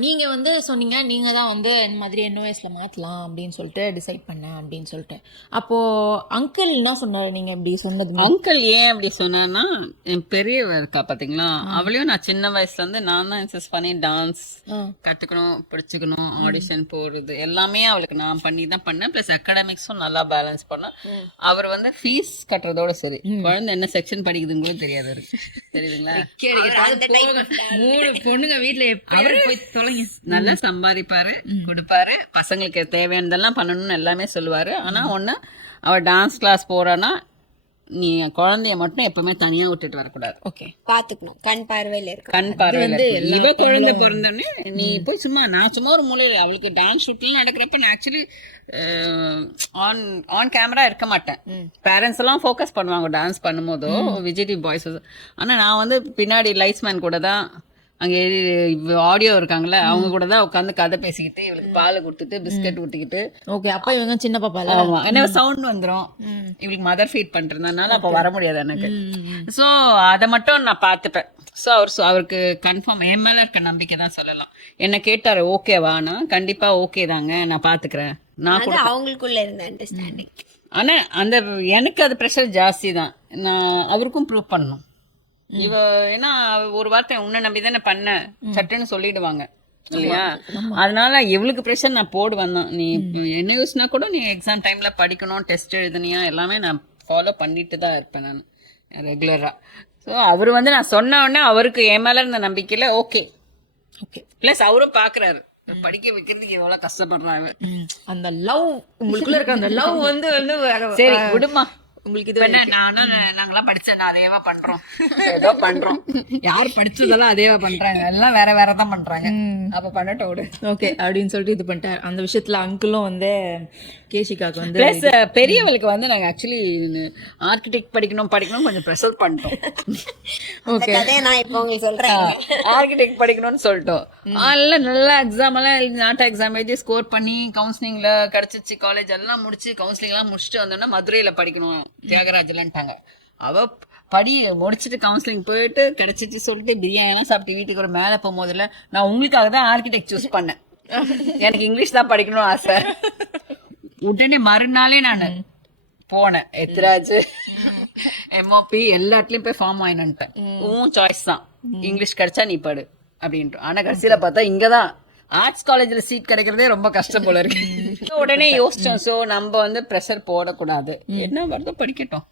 நீங்கள் வந்து சொன்னீங்க நீங்கள் தான் வந்து இந்த மாதிரி என்ஓஎஸ்ல மாற்றலாம் அப்படின்னு சொல்லிட்டு டிசைட் பண்ணேன் அப்படின்னு சொல்லிட்டு. அப்போது அங்கிள் என்ன சொன்னார் நீங்கள் இப்படி சொன்னது? அங்கிள் ஏன் அப்படி சொன்னா, என் பெரியவ இருக்கா பாத்தீங்களா, அவளையும் நான் சின்ன வயசுல இருந்து நான் தான் இன்சிஸ்ட் பண்ணி டான்ஸ் கத்துக்கணும், படிச்சுக்கணும், ஆடிஷன் போறது எல்லாமே அவளுக்கு நான் பண்ணி தான் பண்ணேன். பிளஸ் அகாடமிக்ஸும் நல்லா பேலன்ஸ் பண்ணேன். அவர் வந்து ஃபீஸ் கட்டுறதோட சரி, குழந்தை என்ன செக்ஷன் படிக்குதுன்னு கூட தெரியாது அவருக்கு. தெரியுதுங்களா? 3 பொண்ணுங்க வீட்டுல அவரு போய் தொலைங்க. நல்லா சம்பாதிப்பாரு, கொடுப்பாரு, பசங்களுக்கு தேவையானதெல்லாம் பண்ணணும்னு எல்லாமே சொல்லுவாரு. ஆனா ஒண்ணு, அவ டான்ஸ் கிளாஸ் போறான்னா நீ குழந்தைய மட்டும் எப்பவுமே தனியா விட்டுட்டு வரக்கூடாது. ஓகே, பாத்துக்கணும். கண் பார்வையில இருக்கு. கண் பார்வையில இவ குழந்தை பிறந்தோடனே நீ போய் சும்மா நான் சும்மா ஒரு மூலையில அவளுக்கு டான்ஸ் ஷூட்ல நடக்கிறப்ப நான் ஆக்சுவலி ஆன் கேமரா இருக்க மாட்டேன். பேரண்ட்ஸ் எல்லாம் ஃபோக்கஸ் பண்ணுவாங்க டான்ஸ் பண்ணும்போதோ விஜய் டிவி பாய்ஸ். ஆனா நான் வந்து பின்னாடி லைட்ஸ் மேன் கூட தான், அங்கே ஆடியோ இருக்காங்கல்ல அவங்க கூட தான் உட்காந்து கதை பேசிக்கிட்டு இவளுக்கு பால் கொடுத்துட்டு பிஸ்கட் ஊட்டிக்கிட்டு. ஓகே, அப்பா இவங்க சின்ன பாப்பா. ஆமா, என்ன சவுண்ட் வந்துடும். இவளுக்கு மதர் ஃபீட் பண்றதுனால அப்ப வர முடியாது எனக்கு. சோ அதை மட்டும் நான் பார்த்துப்பேன். ஸோ அவருக்கு கன்ஃபார்ம் என் மேல இருக்க நம்பிக்கை தான் சொல்லலாம். என்ன கேட்டாரு ஓகேவானா, கண்டிப்பா ஓகே தாங்க நான் பாத்துக்கிறேன். நான் கூட அவங்களுக்குள்ள இருந்த அண்டர்ஸ்டாண்டிங். ஆனா அந்த எனக்கு அது ப்ரெஷர் ஜாஸ்தி தான். நான் அவருக்கும் ப்ரூவ் பண்ணணும். இவ ஏன்னா ஒரு வார்த்தை உன்னை நம்பி தானே பண்ண சட்டுன்னு சொல்லிடுவாங்க இல்லையா? அதனால இவளுக்கு ப்ரெஷர் நான் போடுவேன் தான். நீ என்ன யூஸ்னா கூட நீ எக்ஸாம் டைம்ல படிக்கணும், டெஸ்ட் எழுதுனியா எல்லாமே நான் ஃபாலோ பண்ணிட்டு தான் இருப்பேன் நான் ரெகுலரா. ஸோ அவர் வந்து நான் சொன்ன உடனே அவருக்கு என் மேல இருந்த நம்பிக்கையில ஓகே ஓகே. பிளஸ் அவரும் பாக்குறாரு படிக்க வைக்கிறதுக்கு எவ்வளவு கஷ்டப்படுறாங்க. அந்த லவ் உங்களுக்குள்ள இருக்க அந்த லவ் வந்து சரி விடுமா, உங்களுக்கு இது நாங்கெல்லாம் படிச்சா அதேவா பண்றோம், ஏதோ பண்றோம். யார் படிச்சதெல்லாம் அதேவா பண்றாங்க, எல்லாம் வேற வேறதான் பண்றாங்க. அப்ப பண்ணட்டும் விடு. ஓகே அப்படின்னு சொல்லிட்டு இது பண்ணிட்டாரு. அந்த விஷயத்துல அங்கிளும் வந்து கேஷிகாக்கு வந்து பிளஸ் பெரியவளுக்கு வந்து நாங்க ஆக்சுவலி ஆர்கிடெக்ட் படிக்கணும் கொஞ்சம் ப்ரெஷர் பண்ணிட்டோம். ஓகே, அதே நான் இப்போ உங்களுக்கு சொல்றேன். ஆர்கிடெக்ட் படிக்கணும்னு சொல்லிட்டோம். நல்லா எக்ஸாம் எல்லாம் நாட்டா எக்ஸாம் எழுதி ஸ்கோர் பண்ணி கவுன்சிலிங்ல கிடைச்சிச்சு. காலேஜ் எல்லாம் முடிச்சு கவுன்சிலிங் எல்லாம் முடிச்சுட்டு வந்தோம்னா மதுரையில படிக்கணும் தியாகராஜ்லன்ட்டாங்க. அவ படி முடிச்சுட்டு கவுன்சிலிங் போயிட்டு கிடைச்சிச்சு சொல்லிட்டு பிரியாணி எல்லாம் சாப்பிட்டு வீட்டுக்கு ஒரு மேல போகும்போதுல நான் உங்களுக்காக தான் ஆர்கிடெக்ட் சூஸ் பண்ணேன். எனக்கு இங்கிலீஷ் தான் படிக்கணும் ஆசை. உடனே மறுநாளே நான் போனேன் எத்ராஜ் எம்ஓபி எல்லாத்துலயும் போய் ஃபார்ம் ஆயினுட்டேன். உன் சாய்ஸ் தான், இங்கிலீஷ் கிடைச்சா நீ படு அப்படின்ட்டு. ஆனா கடைசியில பார்த்தா இங்கதான் ஆர்ட்ஸ் காலேஜ்ல சீட் கிடைக்கிறதே ரொம்ப கஷ்டம் போல இருக்கு. உடனே யோசிச்சோம், சோ நம்ம வந்து ப்ரெஷர் போடக்கூடாது, என்ன வருதோ படிக்கட்டும்.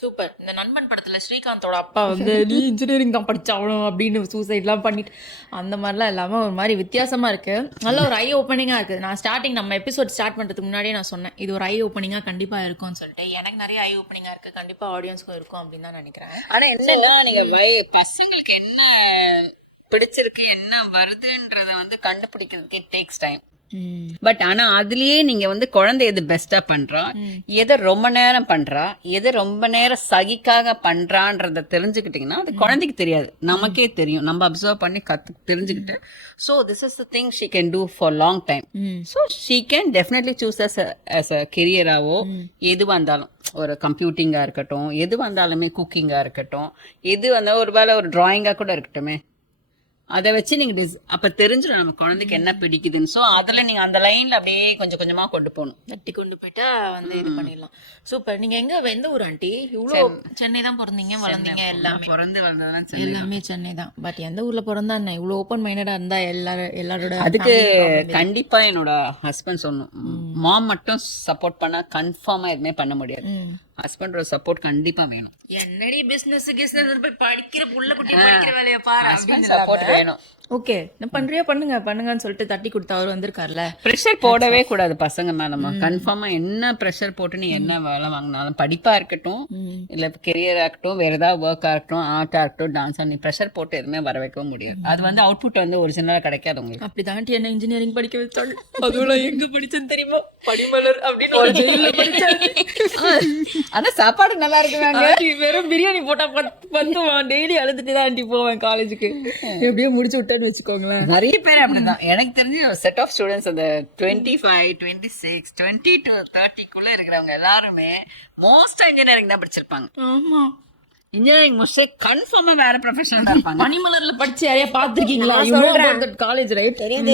சூப்பர். இந்த நண்பன் படத்துல ஸ்ரீகாந்தோட அப்பா வந்து நீ இன்ஜினியரிங் தான் படிச்சாவணும் அப்படின்னு சூசைட்லாம் பண்ணிட்டு அந்த மாதிரிலாம் எல்லாமே ஒரு மாதிரி வித்தியாசமா இருக்கு. நல்ல ஒரு ஐ ஓப்பனிங்கா இருக்கு. நான் ஸ்டார்டிங் நம்ம எபிசோட் ஸ்டார்ட் பண்றதுக்கு முன்னாடியே நான் சொன்னேன் இது ஒரு ஐ ஓப்பனிங்கா கண்டிப்பா இருக்கும்னு சொல்லிட்டு. எனக்கு நிறைய ஐ ஓப்பனிங்கா இருக்கு, கண்டிப்பா ஆடியன்ஸ்க்கும் இருக்கும் அப்படின்னு தான் நினைக்கிறேன். ஆனா என்னன்னா நீங்க பசங்களுக்கு என்ன பிடிச்சிருக்கு என்ன வருதுன்றத வந்து கண்டுபிடிக்கிறதுக்கு இட் டேக்ஸ் டைம். பட் ஆனா அதுலயே நீங்க வந்து குழந்தை எது பெஸ்டா பண்றா, எதை ரொம்ப நேரம் பண்றா, எது ரொம்ப நேரம் சகிக்காக பண்றான்றத தெரிஞ்சுக்கிட்டீங்கன்னா அது குழந்தைக்கு தெரியாது, நமக்கே தெரியும். நம்ம அப்சர்வ் பண்ணி தெரிஞ்சுக்கிட்டு so this is the thing she can do for long time. So she can definitely choose as a career-ஆவோ எதுவா இருந்தாலும், ஒரு கம்ப்யூட்டிங்கா இருக்கட்டும், எது வந்தாலுமே குக்கிங்கா இருக்கட்டும், எது வந்தாலும் ஒரு வேளை ஒரு டிராயிங்கா கூட இருக்கட்டுமே, அதை வச்சு நீங்க அப்ப தெரிஞ்சிடும் நம்ம குழந்தைக்கு என்ன பிடிக்குதுன்னு. சோ அதுல நீங்க அந்த லைன்ல அப்படியே கொஞ்சம் கொஞ்சமா கொண்டு போகணும், தட்டி கொண்டு போயிட்டா வந்து இது பண்ணிடலாம். சூப்பர். நீங்க எந்த ஊர் ஆண்டி? இவ்வளோ சென்னை தான் பிறந்தீங்க வளர்ந்தீங்க, எல்லாமே பிறந்து வளர்ந்ததெல்லாம் எல்லாமே சென்னை தான். பட் எந்த ஊர்ல பிறந்தா என்ன இவ்வளவு ஓப்பன் மைண்டடா இருந்தா எல்லாரோட அதுக்கு கண்டிப்பா என்னோட ஹஸ்பண்ட் சொன்னோம், மாம் மட்டும் சப்போர்ட் பண்ணா கன்ஃபார்மா எதுவுமே பண்ண முடியாது, ஹஸ்பண்டோட சப்போர்ட் கண்டிப்பா வேணும். என்னடி பிசினஸ் போய் படிக்கிற புள்ள குட்டி படிக்கிற வேலையை பாரு, ஹஸ்பண்ட் சப்போர்ட் வேணும். ஓகே நான் பண்ணுங்கன்னு சொல்லிட்டு தட்டி கொடுத்து அவர் வந்திருக்காருல. ப்ரெஷர் போடவே கூடாது பசங்க மேலமா. கன்ஃபார்மா என்ன ப்ரெஷர் போட்டு நீ என்ன வேலை வாங்கினாலும், படிப்பா இருக்கட்டும் இல்ல கெரியர் ஆகட்டும், வேற ஏதாவது ஒர்க் ஆகட்டும், ஆர்ட்டா இருக்கட்டும், டான்ஸா, நீ ப்ரெஷர் போட்டு எதுவுமே வர வைக்கவும் முடியாது. அது வந்து அவுட்புட் வந்து ஒரிஜினலா கிடைக்காது உங்களுக்கு. அப்படி தாண்டி என்ன இன்ஜினியரிங் படிக்க வச்சாங்க. அதுவும் எங்க படிச்சேன்னு தெரியுமா? பனிமலர் அப்படின்னு ஒரு ஜெயில படிச்சேன். ஆனா சாப்பாடு நல்லா இருக்குவாங்க. வெறும் பிரியாணி போட்டா பத்துவான். டெய்லி அழுதுட்டு தான் ஆண்டி போவேன் காலேஜுக்கு. எப்படியோ முடிச்சு விட்டேன்னு வச்சுக்கோங்களேன். நிறைய பேர் அப்படிதான். எனக்கு தெரிஞ்சு செட் ஆஃப் ஸ்டூடெண்ட்ஸ் அந்த 25, 26, 20 to 30 இருக்கிறவங்க எல்லாருமே மோஸ்டா இன்ஜினியரிங் தான் படிச்சிருப்பாங்க. ஆமா, இன்ஜினியரிங் முடிச்சு கன்ஃபார்மா வேற ப்ரொஃபஷனல் தான் இருப்பாங்க. பனிமலர்ல படிச்சு யாரையா பாத்துருக்கீங்களா? College right? தெரியும்.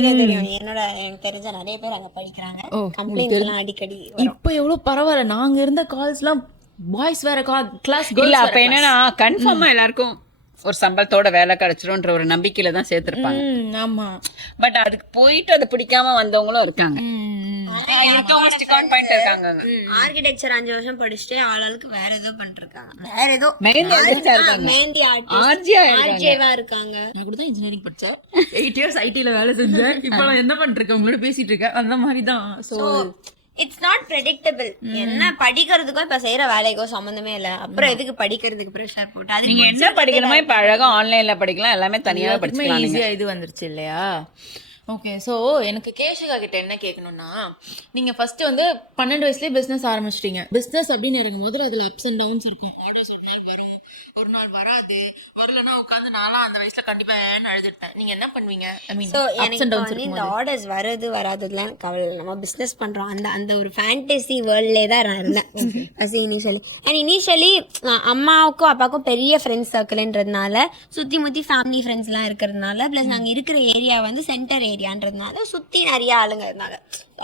எனக்கு தெரிஞ்ச நிறைய பேர் அங்க படிக்கிறாங்க. கம்ப்ளைண்ட்ஸ் எல்லாம் அடிக்கடி இப்ப எவ்வளவு பரவாயில்ல. நாங்க இருந்த காலேஜ்லாம் பாய்ஸ் வேற கிளாஸ் இல்ல. அப்ப என்னன்னா கன்ஃபார்மா எல்லாருக்கும் ஒரு சம்பளத்தோட வேலை கிடைச்சிரும்ன்ற ஒரு நம்பிக்கையில தான் சேர்த்திருப்பாங்க. ஆமா, பட் அதுக்கு போயிட்டு அது பிடிக்காம வந்தவங்களும் இருக்காங்க. ஆர்கிடெக்சர் 5 வருஷம் படிச்சுட்டு ஆளுக்கு வேற ஏதோ பண்ணிருக்காங்க. வேற ஏதோ மெஹந்தி ஆர்ஜேவா இருக்காங்க. நான் கூட தான் இன்ஜினியரிங் படிச்சேன். 8 years ஐடில வேலை செஞ்சேன். இப்ப நான் என்ன பண்ணிட்டு இருக்கேன், உங்களோட பேசிட்டு இருக்கேன். அந்த மாதிரி தான். So it's not predictable. என்ன படிக்கிறதுக்கும் இப்ப செய்யற வேலைக்கும் சம்பந்தமே இல்ல. அப்புறம் எதுக்கு படிக்கிறதுக்கு ப்ரெஷர் போட்டு அது நீங்க என்ன படிக்கணுமோ இப்ப அழகா ஆன்லைன்ல படிக்கலாம். எல்லாமே தனியா படிச்சுக்கலாம். ஈஸியா இது வந்துருச்சு இல்லையா? ஓகே. ஸோ எனக்கு கேஷிகா கிட்ட என்ன கேட்கணும்னா, நீங்கள் ஃபர்ஸ்ட் வந்து 12 வயசுலேயே பிஸ்னஸ் ஆரம்பிச்சிட்டீங்க. பிஸ்னஸ் அப்படின்னு இறங்கும் போது அதில் அப்ஸ் அண்ட் டவுன்ஸ் இருக்கும். ஆர்டர்ஸ் ஒரு நாள் வரும், ஒரு நாள் வராது. வரலன்னா உட்காந்து நான்லாம் அந்த வயசுல கண்டிப்பா ஏன்னு அழுதுட்டேன். நீங்க என்ன பண்ணுவீங்க? இந்த ஆர்டர்ஸ் வருது வராதுலாம் கவலை. நம்ம பிசினஸ் பண்றோம் அந்த ஒரு ஃபேண்டசி வேர்ல்ட்லேயே தான் நான் இருந்தேன் இனிஷியலி. அம்மாவுக்கும் அப்பாவுக்கும் பெரிய ஃப்ரெண்ட்ஸ் சர்க்கிள்ன்றதுனால, சுத்தி முத்தி ஃபேமிலி ஃப்ரெண்ட்ஸ் எல்லாம் இருக்கிறதுனால, பிளஸ் நாங்க இருக்கிற ஏரியா வந்து சென்டர் ஏரியான்றதுனால சுத்தி நிறைய ஆளுங்க இருந்தாங்க.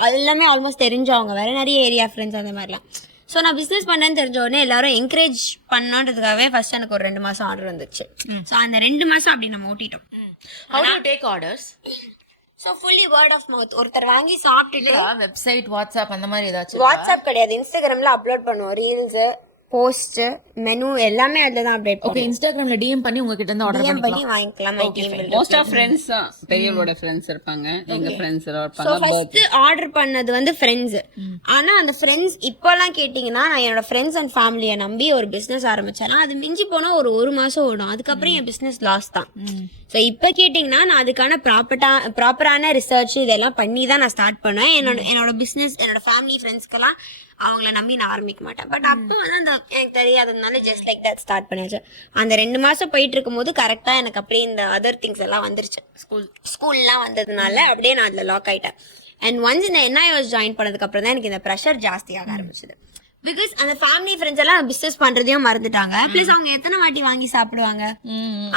அது எல்லாமே ஆல்மோஸ்ட் தெரிஞ்சவங்க, வேற நிறைய ஏரியா ஃப்ரெண்ட்ஸ் அந்த மாதிரிலாம். ஸோ நான் பிஸ்னஸ் பண்ணேன்னு தெரிஞ்ச உடனே எல்லாரும் என்கரேஜ் பண்ணோன்றதுக்காகவே ஃபர்ஸ்ட் எனக்கு ஒரு 2 மாசம் ஆர்டர் வந்துச்சு. ஸோ அந்த 2 மாசம் அப்படி நம்ம ஓட்டிட்டோம். How do you take orders? So fully word of mouth. ஒருத்தர் வாங்கி சாப்பிட்டுட்டு வெப்சைட், வாட்ஸ்அப் அந்த மாதிரி ஏதாச்சும்? வாட்ஸ்அப் கிடையாது, இன்ஸ்டாகிராம்ல அப்லோட் பண்ணுவோம். ரீல்ஸ், போஸ்ட், மெனு எல்லாமே அதுல தான் அப்டேட் பண்ணுவோம். ஓகே. இன்ஸ்டாகிராம்ல டிஎம் பண்ணி உங்ககிட்ட இருந்து ஆர்டர் பண்ணி வாங்கிக்கலாம். மோஸ்ட் ஆஃப் ஃப்ரெண்ட்ஸ் தான், பெரியவங்களோட ஃப்ரெண்ட்ஸ் இருப்பாங்க, எங்க ஃப்ரெண்ட்ஸ் எல்லாம் இருப்பாங்க. ஃபர்ஸ்ட் ஆர்டர் பண்ணது வந்து ஃப்ரெண்ட்ஸ். ஆனா அந்த ஃப்ரெண்ட்ஸ் இப்போலாம் கேட்டிங்கன்னா, நான் என்னோட ஃப்ரெண்ட்ஸ் அண்ட் ஃபேமிலியை நம்பி ஒரு பிசினஸ் ஆரம்பிச்சேன்னா அது மிஞ்சி போனா ஒரு மாசம் ஓடும். அதுக்கப்புறம் என் பிசினஸ் லாஸ் தான். ஸோ இப்போ கேட்டிங்கன்னா நான் அதுக்கான ப்ராப்பரான ரிசர்ச் இதெல்லாம் பண்ணி தான் நான் ஸ்டார்ட் பண்ணுவேன். என்னோட பிஸ்னஸ், என்னோட ஃபேமிலி ஃப்ரெண்ட்ஸ்க்கெல்லாம் அவங்கள நம்பி நான் ஆரம்பிக்க மாட்டேன். பட் அப்போ வந்து அந்த எனக்கு தெரியாததுனால ஜஸ்ட் லைக் தட் ஸ்டார்ட் பண்ணியாச்சு. அந்த 2 மாசம் போயிட்டு இருக்கும் போது கரெக்டா எனக்கு அப்படியே இந்த அதர் திங்ஸ் எல்லாம் வந்துருச்சு. ஸ்கூல்லாம் வந்ததுனால அப்படியே நான் அதில் லாக் ஆயிட்டேன். அண்ட் ஒன்ஸ் இந்த என்ஐஓஎஸ் ஜாயின் பண்ணதுக்கு அப்புறம் தான் எனக்கு இந்த ப்ரெஷர் ஜாஸ்தியாக ஆரம்பிச்சது. பிகாஸ் அந்த ஃபேமிலி ஃப்ரெண்ட்ஸ் எல்லாம் பிசினஸ் பண்றதையும் மறந்துட்டாங்க. ப்ளஸ் அவங்க எத்தனை வாட்டி வாங்கி சாப்பிடுவாங்க,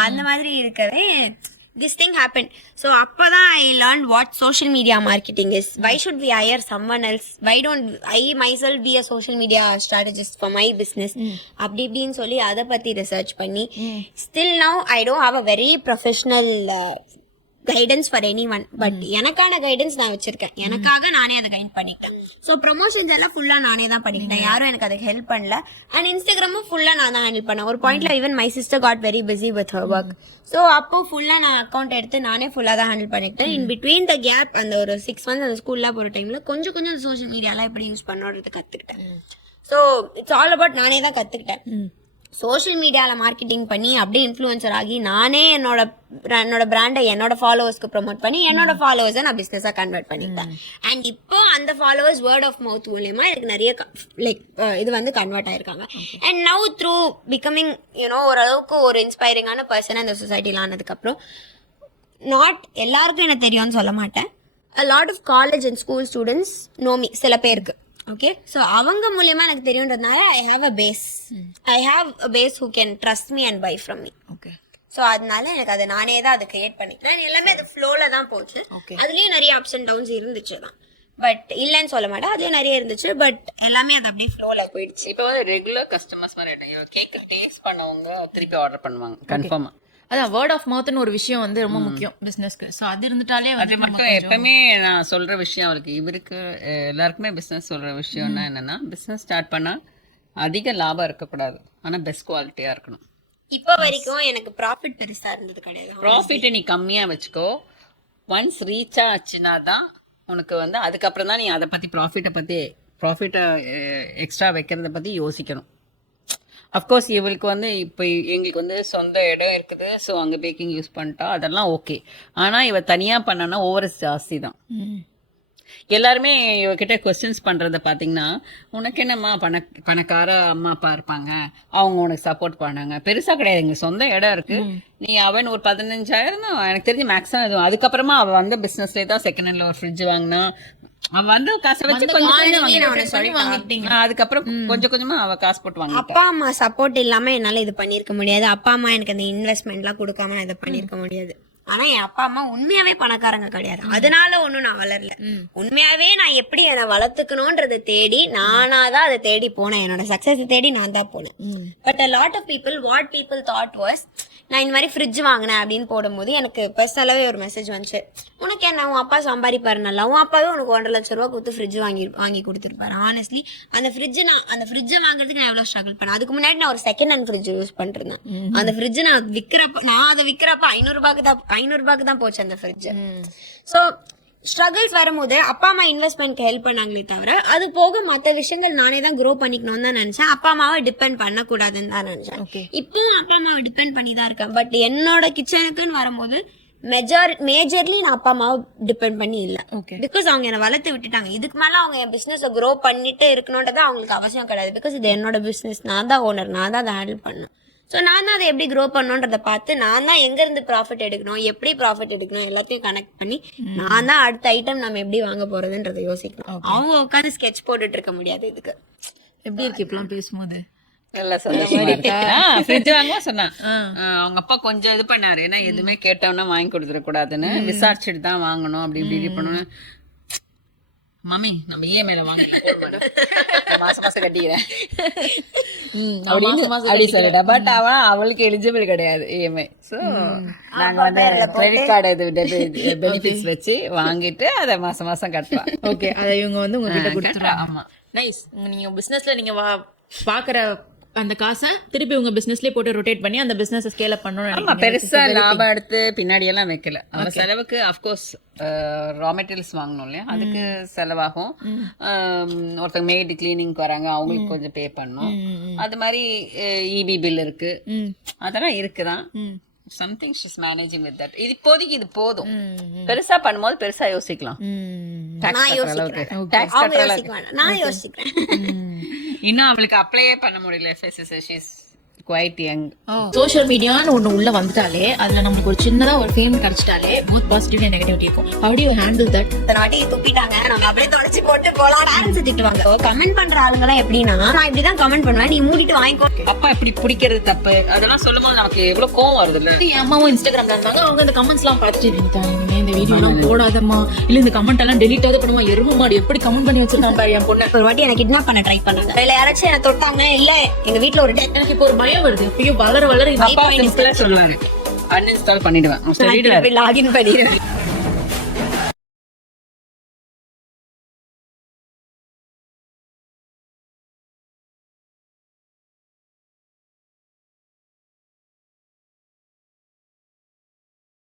அந்த மாதிரி இருக்கவே this thing happened. So appada I learned what social media marketing is. Why should we hire someone else? Why don't I myself be a social media strategist for my business? அப்படி இப்படின்னு சொல்லி அதை பத்தி ரிசர்ச் பண்ணி, still now I don't have a very professional guidance for any one. But எனக்கான guidance நான் வச்சிருக்கேன். எனக்காக நானே அதை கைட் பண்ணிக்கிட்டேன். ஸோ ப்ரொமோஷன்ஸ் எல்லாம் ஃபுல்லா நானே தான் பண்ணிக்கிட்டேன். யாரும் எனக்கு அதுக்கு ஹெல்ப் பண்ணல. அண்ட் இன்ஸ்டாகிராமும் ஃபுல்லா நான் தான் ஹேண்டில் பண்ணேன். ஒரு பாயிண்ட்ல even my sister got very busy with her work. So அப்போ ஃபுல்லா நான் அக்கௌண்ட் எடுத்து நானே ஃபுல்லா தான் ஹேண்டில் பண்ணிக்கிட்டேன். இன் பிட்வீன் த கேப் அந்த ஒரு 6 months அந்த ஸ்கூல்ல போற டைம்ல கொஞ்சம் கொஞ்சம் சோஷியல் மீடியாலாம் எப்படி யூஸ் பண்ணுறது கத்துக்கிட்டேன். ஸோ இட்ஸ் ஆல் அபவுட் நானே தான் கத்துக்கிட்டேன். சோஷியல் மீடியாவில் மார்க்கெட்டிங் பண்ணி அப்படியே இன்ஃப்ளூயன்சர் ஆகி நானே என்னோட பிராண்டை என்னோட ஃபாலோவர்ஸ்க்கு ப்ரொமோட் பண்ணி என்னோட ஃபாலோவர்ஸை நான் பிஸ்னஸாக கன்வெர்ட் பண்ணிட்டேன். அண்ட் இப்போ அந்த ஃபாலோவர்ஸ் வேர்ட் ஆஃப் மவுத் மூலியமா எனக்கு நிறைய லைக் இது வந்து கன்வெர்ட் ஆயிருக்காங்க. அண்ட் நவ் த்ரூ பிகமிங் ஓரளவுக்கு ஒரு இன்ஸ்பைரிங்கான பர்சன் அந்த சொசைட்டியில் ஆனதுக்கப்புறம், நாட் எல்லாருக்கும் என்ன தெரியும்னு சொல்ல மாட்டேன், a lot of college and school students know me, சில பேருக்கு. ஓகே, ஸோ அவங்க மூலியமா எனக்கு தெரியுன்றதுனால I have a base who can trust me and buy from me. Okay, so அதனால எனக்கு அதை நானே தான் அதை கிரியேட் பண்ணிக்கிறேன். எல்லாமே அது ஃப்ளோல தான் போச்சு. அதுலயும் நிறைய அப்ஸ் அண்ட் டவுன்ஸ் இருந்துச்சு தான், பட் இல்லைன்னு சொல்ல மாட்டேன், அதுலயும் நிறைய இருந்துச்சு. பட் எல்லாமே அது அப்படியே ஃப்ளோல போயிடுச்சு. இப்போ வந்து ரெகுலர் கஸ்டமர்ஸ் மாதிரி ஆயிட்டாங்க. கேக் டேஸ்ட் பண்ணவங்க திருப்பி ஆர்டர் பண்ணுவாங்க கன்ஃபார்மா. அதான் வேர்ட் ஆஃப் மவுத்னு ஒரு விஷயம் வந்து ரொம்ப முக்கியம் பிசினஸ்க்கு. ஸோ அது இருந்துட்டாலே அது மட்டும் எப்பவுமே நான் சொல்ற விஷயம் இவருக்கு எல்லாருக்குமே பிசினஸ் சொல்ற விஷயம்னா என்னன்னா, பிசினஸ் ஸ்டார்ட் பண்ணா அதிக லாபம் இருக்கக்கூடாது, ஆனா பெஸ்ட் குவாலிட்டியா இருக்கணும். இப்போ வரைக்கும் எனக்கு ப்ராஃபிட் பெருசா இருந்தது கிடையாது. ப்ராஃபிட்டை நீ கம்மியா வச்சுக்கோ. ஒன்ஸ் ரீச் ஆச்சுன்னா தான் உனக்கு வந்து அதுக்கப்புறம் தான் நீ அதை பத்தி ப்ராஃபிட்டை எக்ஸ்ட்ரா வைக்கிறத பத்தி யோசிக்கணும். அஃப்கோர்ஸ் இவளுக்கு வந்து இப்போ எங்களுக்கு வந்து சொந்த இடம் இருக்குது, ஸோ அங்கே பேக்கிங் யூஸ் பண்ணிட்டா அதெல்லாம் ஓகே. ஆனால் இவ தனியாக பண்ணனா ஓவர் ஜாஸ்தி தான். எல்லாருமே இவகிட்ட கொஸ்டின்ஸ் பண்றத பாத்தீங்கன்னா, உனக்கு என்னம்மா பணக்கார அம்மா அப்பா இருப்பாங்க, அவங்க உனக்கு சப்போர்ட் பண்ணாங்க. பெருசா கிடையாது, எங்க சொந்த இடம் இருக்கு. நீ அவன் ஒரு 15,000 தான் எனக்கு தெரிஞ்சு மேக்ஸிமம் எதுவும். அதுக்கப்புறமா அவ வந்து பிசினஸ்லேயே தான் செகண்ட் ஹேண்ட்ல ஒரு ஃப்ரிட்ஜ் வாங்கினா. அவ வந்து காசை வச்சு அதுக்கப்புறம் கொஞ்சம் கொஞ்சமா அவ காசு போட்டு வாங்க. அப்பா அம்மா சப்போர்ட் இல்லாம என்னால இது பண்ணிருக்க முடியாது. அப்பா அம்மா எனக்கு அந்த இன்வெஸ்ட்மெண்ட் எல்லாம் கொடுக்காம நான் இதை பண்ணிருக்க முடியாது. ஆனா என் அப்பா அம்மா உண்மையாவே பணக்காரங்க கிடையாது, அதனால ஒண்ணும் நான் வளரல. உண்மையாவே நான் எப்படி என்னை வளர்த்துக்கணும்ன்றதை தேடி நானாதான் அதை தேடி போனேன். என்னோட சக்சஸ் தேடி நான் தான் போனேன். But a lot of people what people thought was, நான் இந்த மாதிரி ஃப்ரிட்ஜ் வாங்கினேன் அப்படின்னு போடும்போது எனக்கு பர்சனலாவே ஒரு மெசேஜ் வந்துச்சு, உனக்கு என்ன உன் அப்பா சம்பாதிப்பாரு நல்லா, உன் அப்பாவே உனக்கு 1.5 லட்சம் ரூபா கொடுத்து ஃப்ரிட்ஜ் வாங்கி கொடுத்துருப்பாரு. ஆனஸ்ட்லி அந்த ஃப்ரிட்ஜை வாங்குறதுக்கு நான் எவ்வளவு ஸ்ட்ரகிள் பண்ணேன். அதுக்கு முன்னாடி நான் ஒரு செகண்ட் ஹேண்ட் ஃப்ரிட்ஜ் யூஸ் பண்ணிருந்தேன். அந்த ஃப்ரிட்ஜ் நான் அதை விற்கிறப்ப 500 ரூபாய்க்கு தான் போச்சு அந்த ஃப்ரிட்ஜ். ஸோ ஸ்ட்ரகிள்ஸ் வரும்போது அப்பா அம்மா இன்வெஸ்ட்மெண்ட்க்கு ஹெல்ப் பண்ணாங்களே தவிர, அது போக மற்ற விஷயங்கள் நானே தான் க்ரோ பண்ணிக்கணும்னு தான் நினைச்சேன். அப்பா அம்மாவை டிபெண்ட் பண்ணக்கூடாதுன்னு தான் நினைச்சேன். இப்பவும் அப்பா அம்மாவை டிபெண்ட் பண்ணி தான் இருக்கேன். பட் என்னோட கிச்சனுக்குன்னு வரும்போது மேஜர்லி நான் அப்பா அம்மாவை டிபெண்ட் பண்ணி இல்லை. பிகாஸ் அவங்க என்னை வளர்த்து விட்டுட்டாங்க. இதுக்கு மேல அவங்க என் பிசினஸ் க்ரோ பண்ணிட்டு இருக்கணும்ன்றது அவங்களுக்கு அவசியம் கிடையாது. பிகாஸ் இது என்னோட பிசினஸ், நான் தான் ஓனர், நான் தான் அதை ஹேண்டில் பண்ணேன். ஸோ நான் தான் அதை எப்படி க்ரோ பண்ணணுன்றதை பார்த்து நான் தான் எங்க இருந்து ப்ராஃபிட் எடுக்கணும், எப்படி ப்ராஃபிட் எடுக்கணும் எல்லாத்தையும் கனெக்ட் பண்ணி நான் தான் அடுத்த ஐட்டம் நம்ம எப்படி வாங்க போறதுன்றதை யோசிக்கணும். அவங்க உட்காந்து ஸ்கெட்ச் போட்டுட்டு இருக்க முடியாது. இதுக்கு எப்படி இருக்கு இப்பெல்லாம் பேசும்போது? நல்லா சந்தோஷமா இருக்கு. ஃப்ரிட்ஜ் வாங்க சொன்னா அவங்க அப்பா கொஞ்சம் இது பண்ணாரு, ஏன்னா எதுவுமே கேட்டோம்னா வாங்கி கொடுத்துட கூடாதுன்னு விசாரிச்சுட்டு தான் வாங்கணும், அப்படி இப்படி பண்ணணும். மம்மி நம்ம மேல வாங்க மாசம் கட்டிக்கிறேன் அப்படி சொல்லிட்டா. பட் அவளுக்கு எலிஜிபிள் கிடையாது இஎம்ஐ. ஸோ நாங்க வந்து கிரெடிட் கார்டு பெனிஃபிட்ஸ் வச்சு வாங்கிட்டு அதை மாசம் கட்டுவா. ஓகே, அதை இவங்க வந்து உங்ககிட்ட கொடுத்துருவாங்க. ஆமா, நைஸ். நீங்க பிசினஸ்ல நீங்க பாக்குற அந்த காசை திருப்பி உங்க பிசினஸ்லயே போட்டு ரொட்டேட் பண்ணி அந்த பிசினஸ் ஸ்கேல் அப் பண்ணணும். ஆமா, பெருசா லாபம் எடுத்து பின்னாடி எல்லாம் வைக்கல. அந்த செலவுக்கு அஃப்கோர்ஸ் ரா மெட்டீரியல்ஸ் வாங்கணும் இல்லையா, அதுக்கு செலவாகும். ஒருத்தங்க மெய்டு கிளீனிங்க்கு வராங்க, அவங்களுக்கு கொஞ்சம் பே பண்ணணும். அது மாதிரி இபி பில் இருக்கு, அதெல்லாம் இருக்குதான். Something she's managing with that. இது இப்போதைக்கு இது போதும். பெருசா பண்ணும்போது பெருசா யோசிக்கலாம். இன்னும் அவளுக்கு அப்ளையே பண்ண முடியல. quite young. சோஷியல் மீடியான்னு ஒண்ணு உள்ள வந்துட்டாலே அதுல நமக்கு ஒரு சின்னதா ஒரு ஃபேம் கிடைச்சிட்டாலே போத் பாசிட்டிவ் அண்ட் நெகட்டிவிட்டி இருக்கும். how do you handle that? தனாட்டி துப்பிட்டாங்க, நம்ம அப்படியே தொடச்சி போட்டு போலாம் டான்ஸ் திட்டுவாங்க. கமெண்ட் பண்ற ஆளுங்க எல்லாம் எப்படின்னா, நான் இப்படிதான் கமெண்ட் பண்ணுவேன், நீ மூடிட்டு வாங்கிக்கோ. அப்பா இப்படி பிடிக்கிறது தப்பு, அதெல்லாம் சொல்லும்போது நமக்கு எவ்வளவு கோவம் வருது இல்ல. என் அம்மாவும் இன்ஸ்டாகிராம்ல இருந்தாங்க, அவங்க இந்த கமெண்ட்ஸ் எல்லாம் பார்த்துட்டு இந்த வீடியோ எல்லாம் போடாதம்மா, இல்ல இந்த கமெண்ட் எல்லாம் டெலிட் ஆகுது பண்ணுமா, எரும மாடி எப்படி கமெண்ட் பண்ணி வச்சிருக்கான் பாரு என் பொண்ணு. ஒரு வாட்டி எனக்கு கிட்னாப் பண்ண ட்ரை பண்ணாங்க, இல்ல யாராச்சும் என்ன தொட்டாங்க, இல்ல எங்க வீட்டுல ஒரு எனக்கு இப்போ ஒரு பயம் வருது. ஐயோ வளர அப்பா சிம்பிளா சொல்லுவாரு, அன்இன்ஸ்டால் பண்ணிடுவேன், லாகின் பண்ணிடுவேன்.